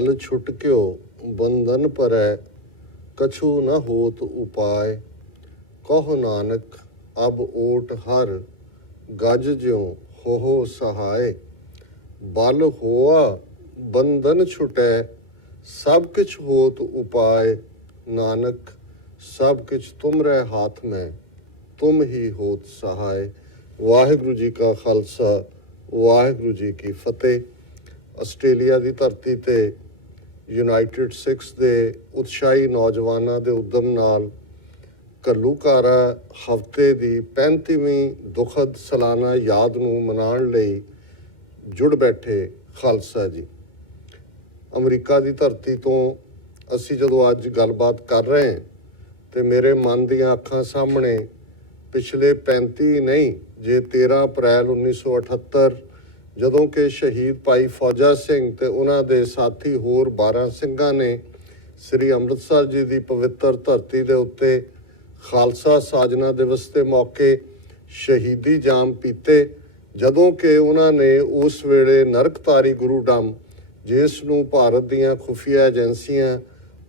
बल छुटक्यो बंधन परै कछु न होत उपाय। कहो नानक अब ओट हर गज ज्यों हो सहाय। बल होआ बंधन छुटै सब किछ होत उपाय। नानक सब किछ तुमरे हाथ में तुम ही होत सहाय। वाहिगुरु जी का खालसा वाहिगुरु जी की फतेह। ਆਸਟ੍ਰੇਲੀਆ ਦੀ ਧਰਤੀ ਤੇ ਯੂਨਾਈਟਿਡ ਸਿੱਖਸ ਦੇ ਉਤਸ਼ਾਹੀ ਨੌਜਵਾਨਾਂ ਦੇ ਉਦਮ ਨਾਲ ਘੱਲੂਘਾਰਾ ਹਫ਼ਤੇ ਦੀ 35ਵੀਂ ਦੁਖਦ ਸਾਲਾਨਾ ਯਾਦ ਨੂੰ ਮਨਾਉਣ ਲਈ ਜੁੜ ਬੈਠੇ ਖਾਲਸਾ ਜੀ। ਅਮਰੀਕਾ ਦੀ ਧਰਤੀ ਤੋਂ ਅਸੀਂ ਜਦੋਂ ਅੱਜ ਗੱਲਬਾਤ ਕਰ ਰਹੇ ਹਾਂ ਤੇ ਮੇਰੇ ਮਨ ਦੀਆਂ ਅੱਖਾਂ ਸਾਹਮਣੇ ਪਿਛਲੇ 35 ਨਹੀਂ ਜੇ 13 ਅਪ੍ਰੈਲ 1978 ਜਦੋਂ ਕਿ ਸ਼ਹੀਦ ਭਾਈ ਫੌਜਾ ਸਿੰਘ ਤੇ ਉਹਨਾਂ ਦੇ ਸਾਥੀ ਹੋਰ 12 ਸਿੰਘਾਂ ਨੇ ਸ੍ਰੀ ਅੰਮ੍ਰਿਤਸਰ ਜੀ ਦੀ ਪਵਿੱਤਰ ਧਰਤੀ ਦੇ ਉੱਤੇ ਖਾਲਸਾ ਸਾਜਨਾ ਦਿਵਸ ਦੇ ਮੌਕੇ ਸ਼ਹੀਦੀ ਜਾਮ ਪੀਤੇ, ਜਦੋਂ ਕਿ ਉਹਨਾਂ ਨੇ ਉਸ ਵੇਲੇ ਨਰਕਤਾਰੀ ਗੁਰੂ ਡੰਮ, ਜਿਸ ਨੂੰ ਭਾਰਤ ਦੀਆਂ ਖੁਫੀਆ ਏਜੰਸੀਆਂ,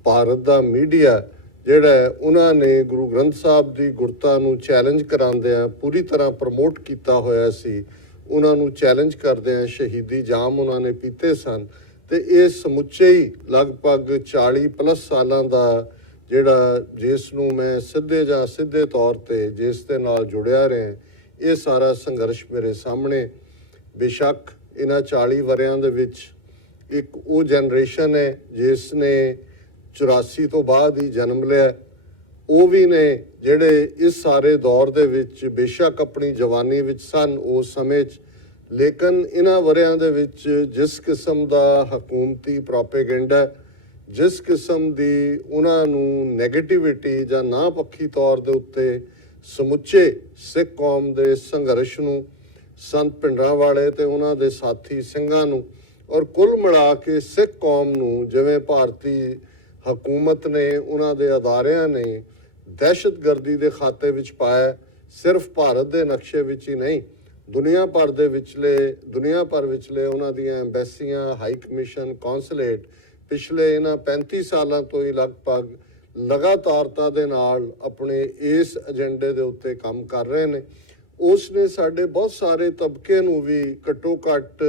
ਭਾਰਤ ਦਾ ਮੀਡੀਆ ਜਿਹੜਾ ਉਹਨਾਂ ਨੇ ਗੁਰੂ ਗ੍ਰੰਥ ਸਾਹਿਬ ਦੀ ਗੁਰਤਾ ਨੂੰ ਚੈਲੰਜ ਕਰਾਉਂਦਿਆਂ ਪੂਰੀ ਤਰ੍ਹਾਂ ਪ੍ਰਮੋਟ ਕੀਤਾ ਹੋਇਆ ਸੀ, ਉਹਨਾਂ ਨੂੰ ਚੈਲੰਜ ਕਰਦਿਆਂ ਸ਼ਹੀਦੀ ਜਾਮ ਉਹਨਾਂ ਨੇ ਪੀਤੇ ਸਨ। ਅਤੇ ਇਹ ਸਮੁੱਚੇ ਹੀ ਲਗਭਗ 40+ ਸਾਲਾਂ ਦਾ ਜਿਹੜਾ ਜਿਸ ਨੂੰ ਮੈਂ ਸਿੱਧੇ ਜਾਂ ਸਿੱਧੇ ਤੌਰ 'ਤੇ ਜਿਸ ਦੇ ਨਾਲ ਜੁੜਿਆ ਰਿਹਾ, ਇਹ ਸਾਰਾ ਸੰਘਰਸ਼ ਮੇਰੇ ਸਾਹਮਣੇ। ਬੇਸ਼ੱਕ ਇਹਨਾਂ 40 ਵਰ੍ਹਿਆਂ ਦੇ ਵਿੱਚ ਇੱਕ ਉਹ ਜਨਰੇਸ਼ਨ ਹੈ ਜਿਸ ਨੇ 84 ਤੋਂ ਬਾਅਦ ਹੀ ਜਨਮ ਲਿਆ, ਉਹ ਵੀ ਨੇ ਜਿਹੜੇ ਇਸ ਸਾਰੇ ਦੌਰ ਦੇ ਵਿੱਚ ਬੇਸ਼ੱਕ ਆਪਣੀ ਜਵਾਨੀ ਵਿੱਚ ਸਨ ਉਸ ਸਮੇਂ 'ਚ, ਲੇਕਿਨ ਇਹਨਾਂ ਵਰ੍ਹਿਆਂ ਦੇ ਵਿੱਚ ਜਿਸ ਕਿਸਮ ਦਾ ਹਕੂਮਤੀ ਪ੍ਰੋਪੇਗੈਂਡਾ, ਜਿਸ ਕਿਸਮ ਦੀ ਉਹਨਾਂ ਨੂੰ ਨੈਗੇਟਿਵਿਟੀ ਜਾਂ ਨਾ ਪੱਖੀ ਤੌਰ ਦੇ ਉੱਤੇ ਸਮੁੱਚੇ ਸਿੱਖ ਕੌਮ ਦੇ ਸੰਘਰਸ਼ ਨੂੰ, ਸੰਤ ਭਿੰਡਰਾਂਵਾਲੇ ਅਤੇ ਉਹਨਾਂ ਦੇ ਸਾਥੀ ਸਿੰਘਾਂ ਨੂੰ ਔਰ ਕੁੱਲ ਮਿਲਾ ਕੇ ਸਿੱਖ ਕੌਮ ਨੂੰ ਜਿਵੇਂ ਭਾਰਤੀ ਹਕੂਮਤ ਨੇ, ਉਹਨਾਂ ਦੇ ਅਦਾਰਿਆਂ ਨੇ ਦਹਿਸ਼ਤਗਰਦੀ ਦੇ ਖਾਤੇ ਵਿੱਚ ਪਾਇਆ, ਸਿਰਫ ਭਾਰਤ ਦੇ ਨਕਸ਼ੇ ਵਿੱਚ ਹੀ ਨਹੀਂ, ਦੁਨੀਆ ਭਰ ਵਿਚਲੇ ਉਹਨਾਂ ਦੀਆਂ ਐਮਬੈਸੀਆਂ, ਹਾਈ ਕਮਿਸ਼ਨ, ਕੌਂਸਲੇਟ ਪਿਛਲੇ ਇਹਨਾਂ 35 ਸਾਲਾਂ ਤੋਂ ਹੀ ਲਗਭਗ ਲਗਾਤਾਰਤਾ ਦੇ ਨਾਲ ਆਪਣੇ ਇਸ ਏਜੰਡੇ ਦੇ ਉੱਤੇ ਕੰਮ ਕਰ ਰਹੇ ਨੇ। ਉਸ ਨੇ ਸਾਡੇ ਬਹੁਤ ਸਾਰੇ ਤਬਕੇ ਨੂੰ ਵੀ ਘੱਟੋ ਘੱਟ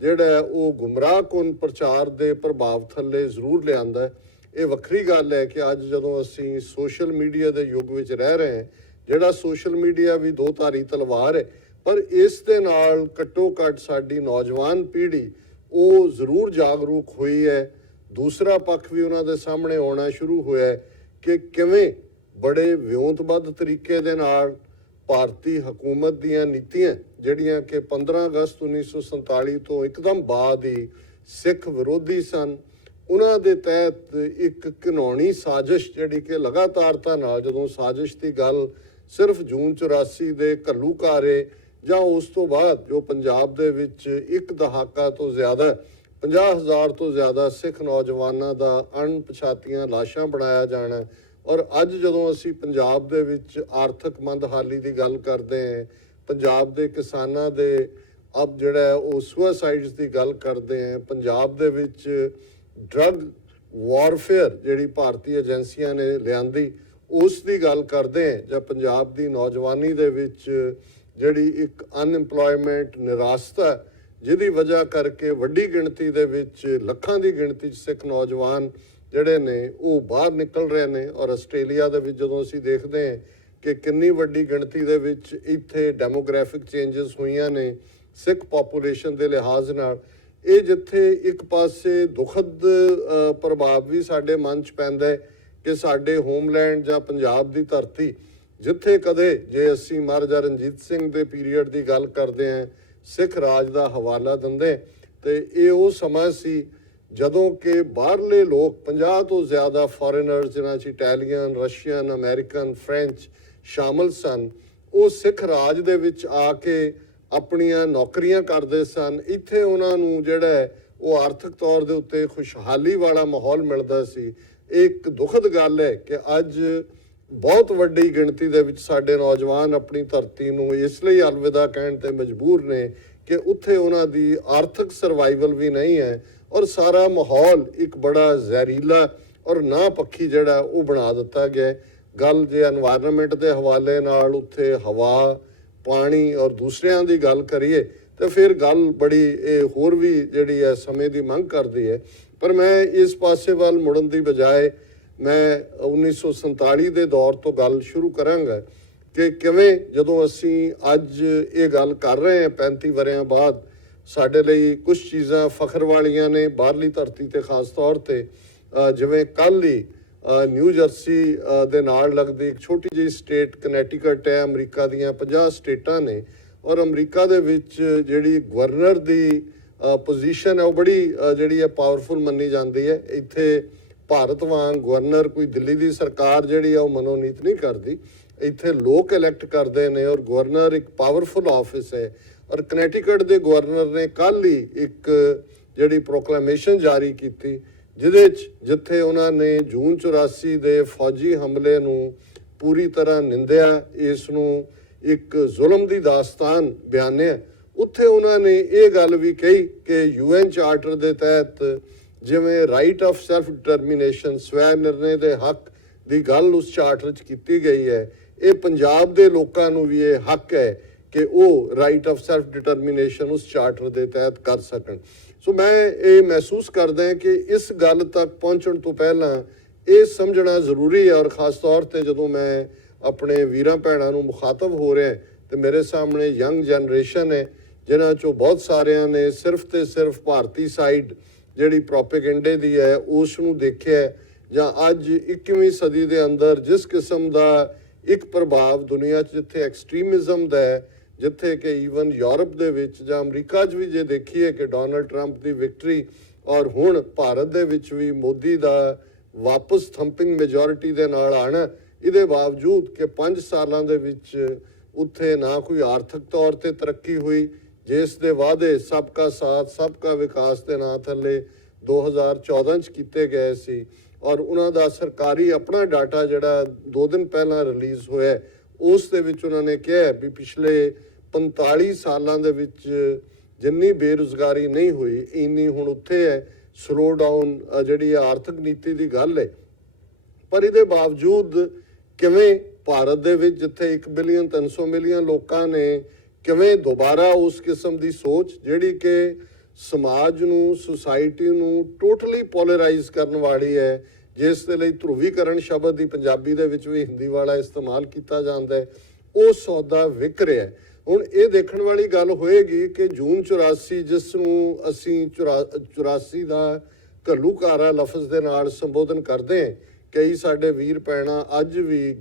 ਜਿਹੜਾ ਉਹ ਗੁੰਮਰਾਹਕੁਨ ਪ੍ਰਚਾਰ ਦੇ ਪ੍ਰਭਾਵ ਥੱਲੇ ਜ਼ਰੂਰ ਲਿਆਂਦਾ। ਇਹ ਵੱਖਰੀ ਗੱਲ ਹੈ ਕਿ ਅੱਜ ਜਦੋਂ ਅਸੀਂ ਸੋਸ਼ਲ ਮੀਡੀਆ ਦੇ ਯੁੱਗ ਵਿੱਚ ਰਹਿ ਰਹੇ ਹਾਂ, ਜਿਹੜਾ ਸੋਸ਼ਲ ਮੀਡੀਆ ਵੀ ਦੋ ਧਾਰੀ ਤਲਵਾਰ ਹੈ, ਪਰ ਇਸ ਦੇ ਨਾਲ ਘੱਟੋ ਘੱਟ ਸਾਡੀ ਨੌਜਵਾਨ ਪੀੜ੍ਹੀ ਉਹ ਜ਼ਰੂਰ ਜਾਗਰੂਕ ਹੋਈ ਹੈ। ਦੂਸਰਾ ਪੱਖ ਵੀ ਉਹਨਾਂ ਦੇ ਸਾਹਮਣੇ ਆਉਣਾ ਸ਼ੁਰੂ ਹੋਇਆ ਕਿ ਕਿਵੇਂ ਬੜੇ ਵਿਉਂਤਬੱਧ ਤਰੀਕੇ ਦੇ ਨਾਲ ਭਾਰਤੀ ਹਕੂਮਤ ਦੀਆਂ ਨੀਤੀਆਂ ਜਿਹੜੀਆਂ ਕਿ 15 ਅਗਸਤ 1947 ਤੋਂ ਇੱਕਦਮ ਬਾਅਦ ਹੀ ਸਿੱਖ ਵਿਰੋਧੀ ਸਨ, ਉਹਨਾਂ ਦੇ ਤਹਿਤ ਇੱਕ ਘਿਨਾਉਣੀ ਸਾਜ਼ਿਸ਼ ਜਿਹੜੀ ਕਿ ਲਗਾਤਾਰਤਾ ਨਾਲ, ਜਦੋਂ ਸਾਜ਼ਿਸ਼ ਦੀ ਗੱਲ ਸਿਰਫ ਜੂਨ 84 ਦੇ ਘੱਲੂਘਾਰੇ ਜਾਂ ਉਸ ਤੋਂ ਬਾਅਦ ਜੋ ਪੰਜਾਬ ਦੇ ਵਿੱਚ ਇੱਕ ਦਹਾਕਾ ਤੋਂ ਜ਼ਿਆਦਾ 50,000 ਤੋਂ ਜ਼ਿਆਦਾ ਸਿੱਖ ਨੌਜਵਾਨਾਂ ਦਾ ਅਣਪਛਾਤੀਆਂ ਲਾਸ਼ਾਂ ਬਣਾਇਆ ਜਾਣਾ, ਔਰ ਅੱਜ ਜਦੋਂ ਅਸੀਂ ਪੰਜਾਬ ਦੇ ਵਿੱਚ ਆਰਥਿਕ ਮੰਦਹਾਲੀ ਦੀ ਗੱਲ ਕਰਦੇ ਹਾਂ, ਪੰਜਾਬ ਦੇ ਕਿਸਾਨਾਂ ਦੇ ਅਬ ਜਿਹੜਾ ਉਹ ਸੁਸਾਈਡਸ ਦੀ ਗੱਲ ਕਰਦੇ ਹਾਂ, ਪੰਜਾਬ ਦੇ ਵਿੱਚ ਡਰੱਗ ਵਾਰਫੇਅਰ ਜਿਹੜੀ ਭਾਰਤੀ ਏਜੰਸੀਆਂ ਨੇ ਲਿਆਂਦੀ ਉਸ ਦੀ ਗੱਲ ਕਰਦੇ ਹਾਂ, ਜਾਂ ਪੰਜਾਬ ਦੀ ਨੌਜਵਾਨੀ ਦੇ ਵਿੱਚ ਜਿਹੜੀ ਇੱਕ ਅਨਇੰਪਲੋਇਮੈਂਟ, ਨਿਰਾਸ਼ਤਾ, ਜਿਹਦੀ ਵਜ੍ਹਾ ਕਰਕੇ ਵੱਡੀ ਗਿਣਤੀ ਦੇ ਵਿੱਚ ਲੱਖਾਂ ਦੀ ਗਿਣਤੀ 'ਚ ਸਿੱਖ ਨੌਜਵਾਨ ਜਿਹੜੇ ਨੇ ਉਹ ਬਾਹਰ ਨਿਕਲ ਰਹੇ ਨੇ। ਔਰ ਆਸਟ੍ਰੇਲੀਆ ਦੇ ਵਿੱਚ ਜਦੋਂ ਅਸੀਂ ਦੇਖਦੇ ਹਾਂ ਕਿ ਕਿੰਨੀ ਵੱਡੀ ਗਿਣਤੀ ਦੇ ਵਿੱਚ ਇੱਥੇ ਡੈਮੋਗ੍ਰਾਫਿਕ ਚੇਂਜਸ ਹੋਈਆਂ ਨੇ ਸਿੱਖ ਪਾਪੂਲੇਸ਼ਨ ਦੇ ਲਿਹਾਜ਼ ਨਾਲ, ਇਹ ਜਿੱਥੇ ਇੱਕ ਪਾਸੇ ਦੁਖਦ ਪ੍ਰਭਾਵ ਵੀ ਸਾਡੇ ਮਨ 'ਚ ਪੈਂਦਾ ਹੈ ਕਿ ਸਾਡੇ ਹੋਮਲੈਂਡ ਜਾਂ ਪੰਜਾਬ ਦੀ ਧਰਤੀ, ਜਿੱਥੇ ਕਦੇ ਜੇ ਅਸੀਂ ਮਹਾਰਾਜਾ ਰਣਜੀਤ ਸਿੰਘ ਦੇ ਪੀਰੀਅਡ ਦੀ ਗੱਲ ਕਰਦੇ ਹਾਂ, ਸਿੱਖ ਰਾਜ ਦਾ ਹਵਾਲਾ ਦਿੰਦੇ, ਅਤੇ ਇਹ ਉਹ ਸਮਾਂ ਸੀ ਜਦੋਂ ਕਿ ਬਾਹਰਲੇ ਲੋਕ 50 ਤੋਂ ਜ਼ਿਆਦਾ ਫੋਰੇਨਰਸ, ਜਿਨ੍ਹਾਂ 'ਚ ਇਟਾਲੀਅਨ, ਰਸ਼ੀਅਨ, ਅਮੈਰੀਕਨ, ਫਰੈਂਚ ਸ਼ਾਮਲ ਸਨ, ਉਹ ਸਿੱਖ ਰਾਜ ਦੇ ਵਿੱਚ ਆ ਕੇ ਆਪਣੀਆਂ ਨੌਕਰੀਆਂ ਕਰਦੇ ਸਨ। ਇੱਥੇ ਉਹਨਾਂ ਨੂੰ ਜਿਹੜਾ ਉਹ ਆਰਥਿਕ ਤੌਰ ਦੇ ਉੱਤੇ ਖੁਸ਼ਹਾਲੀ ਵਾਲਾ ਮਾਹੌਲ ਮਿਲਦਾ ਸੀ। ਇੱਕ ਦੁਖਦ ਗੱਲ ਹੈ ਕਿ ਅੱਜ ਬਹੁਤ ਵੱਡੀ ਗਿਣਤੀ ਦੇ ਵਿੱਚ ਸਾਡੇ ਨੌਜਵਾਨ ਆਪਣੀ ਧਰਤੀ ਨੂੰ ਇਸ ਲਈ ਅਲਵਿਦਾ ਕਹਿਣ 'ਤੇ ਮਜਬੂਰ ਨੇ ਕਿ ਉੱਥੇ ਉਹਨਾਂ ਦੀ ਆਰਥਿਕ ਸਰਵਾਈਵਲ ਵੀ ਨਹੀਂ ਹੈ ਔਰ ਸਾਰਾ ਮਾਹੌਲ ਇੱਕ ਬੜਾ ਜ਼ਹਿਰੀਲਾ ਔਰ ਨਾ ਪੱਖੀ ਜਿਹੜਾ ਉਹ ਬਣਾ ਦਿੱਤਾ ਗਿਆ। ਗੱਲ ਜੇ এনवायरमेंट ਦੇ ਹਵਾਲੇ ਨਾਲ ਉੱਥੇ ਹਵਾ, ਪਾਣੀ ਔਰ ਦੂਸਰਿਆਂ ਦੀ ਗੱਲ ਕਰੀਏ ਤਾਂ ਫਿਰ ਗੱਲ ਬੜੀ ਇਹ ਹੋਰ ਵੀ ਜਿਹੜੀ ਹੈ ਸਮੇਂ ਦੀ ਮੰਗ ਕਰਦੀ ਹੈ। ਪਰ ਮੈਂ ਇਸ ਪਾਸੇ ਵੱਲ ਮੁੜਨ ਦੀ ਬਜਾਏ ਮੈਂ 1947 ਦੇ ਦੌਰ ਤੋਂ ਗੱਲ ਸ਼ੁਰੂ ਕਰਾਂਗਾ ਕਿ ਕਿਵੇਂ ਜਦੋਂ ਅਸੀਂ ਅੱਜ ਇਹ ਗੱਲ ਕਰ ਰਹੇ ਹਾਂ 35 ਵਰਿਆਂ ਬਾਅਦ, ਸਾਡੇ ਲਈ ਕੁਝ ਚੀਜ਼ਾਂ ਫਖਰ ਵਾਲੀਆਂ ਨੇ ਬਾਹਰਲੀ ਧਰਤੀ ਤੇ ਖਾਸ ਤੌਰ ਤੇ। ਜਿਵੇਂ ਕੱਲ੍ਹ ਹੀ ਨਿਊ ਜਰਸੀ ਦੇ ਨਾਲ ਲੱਗਦੀ ਇੱਕ ਛੋਟੀ ਜਿਹੀ ਸਟੇਟ ਕਨੈਟੀਕਟ ਹੈ, ਅਮਰੀਕਾ ਦੀਆਂ 50 ਸਟੇਟਾਂ ਨੇ ਔਰ ਅਮਰੀਕਾ ਦੇ ਵਿੱਚ ਜਿਹੜੀ ਗਵਰਨਰ ਦੀ ਪੋਜੀਸ਼ਨ ਹੈ ਉਹ ਬੜੀ ਜਿਹੜੀ ਹੈ ਪਾਵਰਫੁਲ ਮੰਨੀ ਜਾਂਦੀ ਹੈ। ਇੱਥੇ ਭਾਰਤ ਵਾਂਗ ਗਵਰਨਰ ਕੋਈ ਦਿੱਲੀ ਦੀ ਸਰਕਾਰ ਜਿਹੜੀ ਆ ਉਹ ਮਨੋਨੀਤ ਨਹੀਂ ਕਰਦੀ, ਇੱਥੇ ਲੋਕ ਇਲੈਕਟ ਕਰਦੇ ਨੇ ਔਰ ਗਵਰਨਰ ਇੱਕ ਪਾਵਰਫੁਲ ਆਫਿਸ ਹੈ। ਔਰ ਕਨੈਟੀਕਟ ਦੇ ਗਵਰਨਰ ਨੇ ਕੱਲ੍ਹ ਹੀ ਇੱਕ ਜਿਹੜੀ ਪ੍ਰੋਕਲੇਮੇਸ਼ਨ ਜਾਰੀ ਕੀਤੀ ਜਿਹਦੇ 'ਚ ਜਿੱਥੇ ਉਹਨਾਂ ਨੇ ਜੂਨ 84 ਦੇ ਫੌਜੀ ਹਮਲੇ ਨੂੰ ਪੂਰੀ ਤਰ੍ਹਾਂ ਨਿੰਦਿਆ, ਇਸ ਨੂੰ ਇੱਕ ਜ਼ੁਲਮ ਦੀ ਦਾਸਤਾਨ ਬਿਆਨਿਆ, ਉੱਥੇ ਉਹਨਾਂ ਨੇ ਇਹ ਗੱਲ ਵੀ ਕਹੀ ਕਿ UN ਚਾਰਟਰ ਦੇ ਤਹਿਤ ਜਿਵੇਂ ਰਾਈਟ ਆਫ ਸੈਲਫ ਡਿਟਰਮੀਨੇਸ਼ਨ, ਸਵੈ ਨਿਰਣੇ ਦੇ ਹੱਕ ਦੀ ਗੱਲ ਉਸ ਚਾਰਟਰ 'ਚ ਕੀਤੀ ਗਈ ਹੈ, ਇਹ ਪੰਜਾਬ ਦੇ ਲੋਕਾਂ ਨੂੰ ਵੀ ਇਹ ਹੱਕ ਹੈ ਕਿ ਉਹ ਰਾਈਟ ਆਫ ਸੈਲਫ ਡਿਟਰਮੀਨੇਸ਼ਨ ਉਸ ਚਾਰਟਰ ਦੇ ਤਹਿਤ ਕਰ ਸਕਣ। ਸੋ ਮੈਂ ਇਹ ਮਹਿਸੂਸ ਕਰਦਾ ਕਿ ਇਸ ਗੱਲ ਤੱਕ ਪਹੁੰਚਣ ਤੋਂ ਪਹਿਲਾਂ ਇਹ ਸਮਝਣਾ ਜ਼ਰੂਰੀ ਹੈ ਔਰ ਖ਼ਾਸ ਤੌਰ ਤੇ ਜਦੋਂ ਮੈਂ ਆਪਣੇ ਵੀਰਾਂ ਭੈਣਾਂ ਨੂੰ ਮੁਖਾਤਬ ਹੋ ਰਿਹਾ ਤੇ ਮੇਰੇ ਸਾਹਮਣੇ ਯੰਗ ਜਨਰੇਸ਼ਨ ਹੈ ਜਿਨ੍ਹਾਂ 'ਚੋਂ ਬਹੁਤ ਸਾਰਿਆਂ ਨੇ ਸਿਰਫ ਤੇ ਸਿਰਫ ਭਾਰਤੀ ਸਾਈਡ ਜਿਹੜੀ ਪ੍ਰੋਪੇਗੈਂਡੇ ਦੀ ਹੈ ਉਸ ਨੂੰ ਦੇਖਿਆ, ਜਾਂ ਅੱਜ 21ਵੀਂ ਸਦੀ ਦੇ ਅੰਦਰ ਜਿਸ ਕਿਸਮ ਦਾ ਇੱਕ ਪ੍ਰਭਾਵ ਦੁਨੀਆ 'ਚ ਜਿੱਥੇ ਐਕਸਟ੍ਰੀਮਿਜ਼ਮ ਦਾ ਹੈ, ਜਿੱਥੇ ਕਿ ਈਵਨ ਯੂਰਪ ਦੇ ਵਿੱਚ ਜਾਂ ਅਮਰੀਕਾ 'ਚ ਵੀ ਜੇ ਦੇਖੀਏ ਕਿ ਡੋਨਲਡ ਟਰੰਪ ਦੀ ਵਿਕਟਰੀ ਔਰ ਹੁਣ ਭਾਰਤ ਦੇ ਵਿੱਚ ਵੀ ਮੋਦੀ ਦਾ ਵਾਪਸ ਥੰਪਿੰਗ ਮੈਜੋਰਿਟੀ ਦੇ ਨਾਲ ਆਉਣਾ, ਇਹਦੇ ਬਾਵਜੂਦ ਕਿ 5 ਸਾਲਾਂ ਦੇ ਵਿੱਚ ਉੱਥੇ ਨਾ ਕੋਈ ਆਰਥਿਕ ਤੌਰ ਤੇ ਤਰੱਕੀ ਹੋਈ, ਜਿਸ ਦੇ ਵਾਅਦੇ ਸਬਕਾ ਸਾਥ ਸਬਕਾ ਵਿਕਾਸ ਦੇ ਨਾਂ ਥੱਲੇ 2014 'ਚ ਕੀਤੇ ਗਏ ਸੀ ਔਰ ਉਹਨਾਂ ਦਾ ਸਰਕਾਰੀ ਆਪਣਾ ਡਾਟਾ ਜਿਹੜਾ 2 ਦਿਨ ਪਹਿਲਾਂ ਰਿਲੀਜ਼ ਹੋਇਆ ਉਸ ਦੇ ਵਿੱਚ ਉਹਨਾਂ ਨੇ ਕਿਹਾ ਵੀ ਪਿਛਲੇ 45 ਸਾਲਾਂ ਦੇ ਵਿੱਚ ਜਿੰਨੀ ਬੇਰੁਜ਼ਗਾਰੀ ਨਹੀਂ ਹੋਈ ਇੰਨੀ ਹੁਣ ਉੱਥੇ ਹੈ। ਸਲੋ ਡਾਊਨ ਜਿਹੜੀ ਆਰਥਿਕ ਨੀਤੀ ਦੀ ਗੱਲ ਹੈ, ਪਰ ਇਹਦੇ ਬਾਵਜੂਦ ਕਿਵੇਂ ਭਾਰਤ ਦੇ ਵਿੱਚ ਜਿੱਥੇ 1 ਬਿਲੀਅਨ 300 ਮਿਲੀਅਨ ਲੋਕਾਂ ਨੇ ਕਿਵੇਂ ਦੁਬਾਰਾ ਉਸ ਕਿਸਮ ਦੀ ਸੋਚ ਜਿਹੜੀ ਕਿ ਸਮਾਜ ਨੂੰ, ਸੁਸਾਇਟੀ ਨੂੰ ਟੋਟਲੀ ਪੋਲਰਾਈਜ਼ ਕਰਨ ਵਾਲੀ ਹੈ, ਜਿਸ ਦੇ ਲਈ ਧਰੁਵੀਕਰਨ ਸ਼ਬਦ ਦੀ ਪੰਜਾਬੀ ਦੇ ਵਿੱਚ ਵੀ ਹਿੰਦੀ ਵਾਲਾ ਇਸਤੇਮਾਲ ਕੀਤਾ ਜਾਂਦਾ ਹੈ, ਉਹ ਸੌਦਾ ਵਿਕ ਰਿਹਾ। ਹੁਣ ਇਹ ਦੇਖਣ ਵਾਲੀ ਗੱਲ ਹੋਏਗੀ ਕਿ ਜੂਨ 84 ਜਿਸ ਨੂੰ ਅਸੀਂ 84 ਦਾ ਘੱਲੂਘਾਰਾ ਲਫ਼ਜ਼ ਦੇ ਨਾਲ ਸੰਬੋਧਨ ਕਰਦੇ ਹਾਂ, ਕਈ ਸਾਡੇ ਵੀਰ ਭੈਣਾਂ ਅੱਜ ਵੀ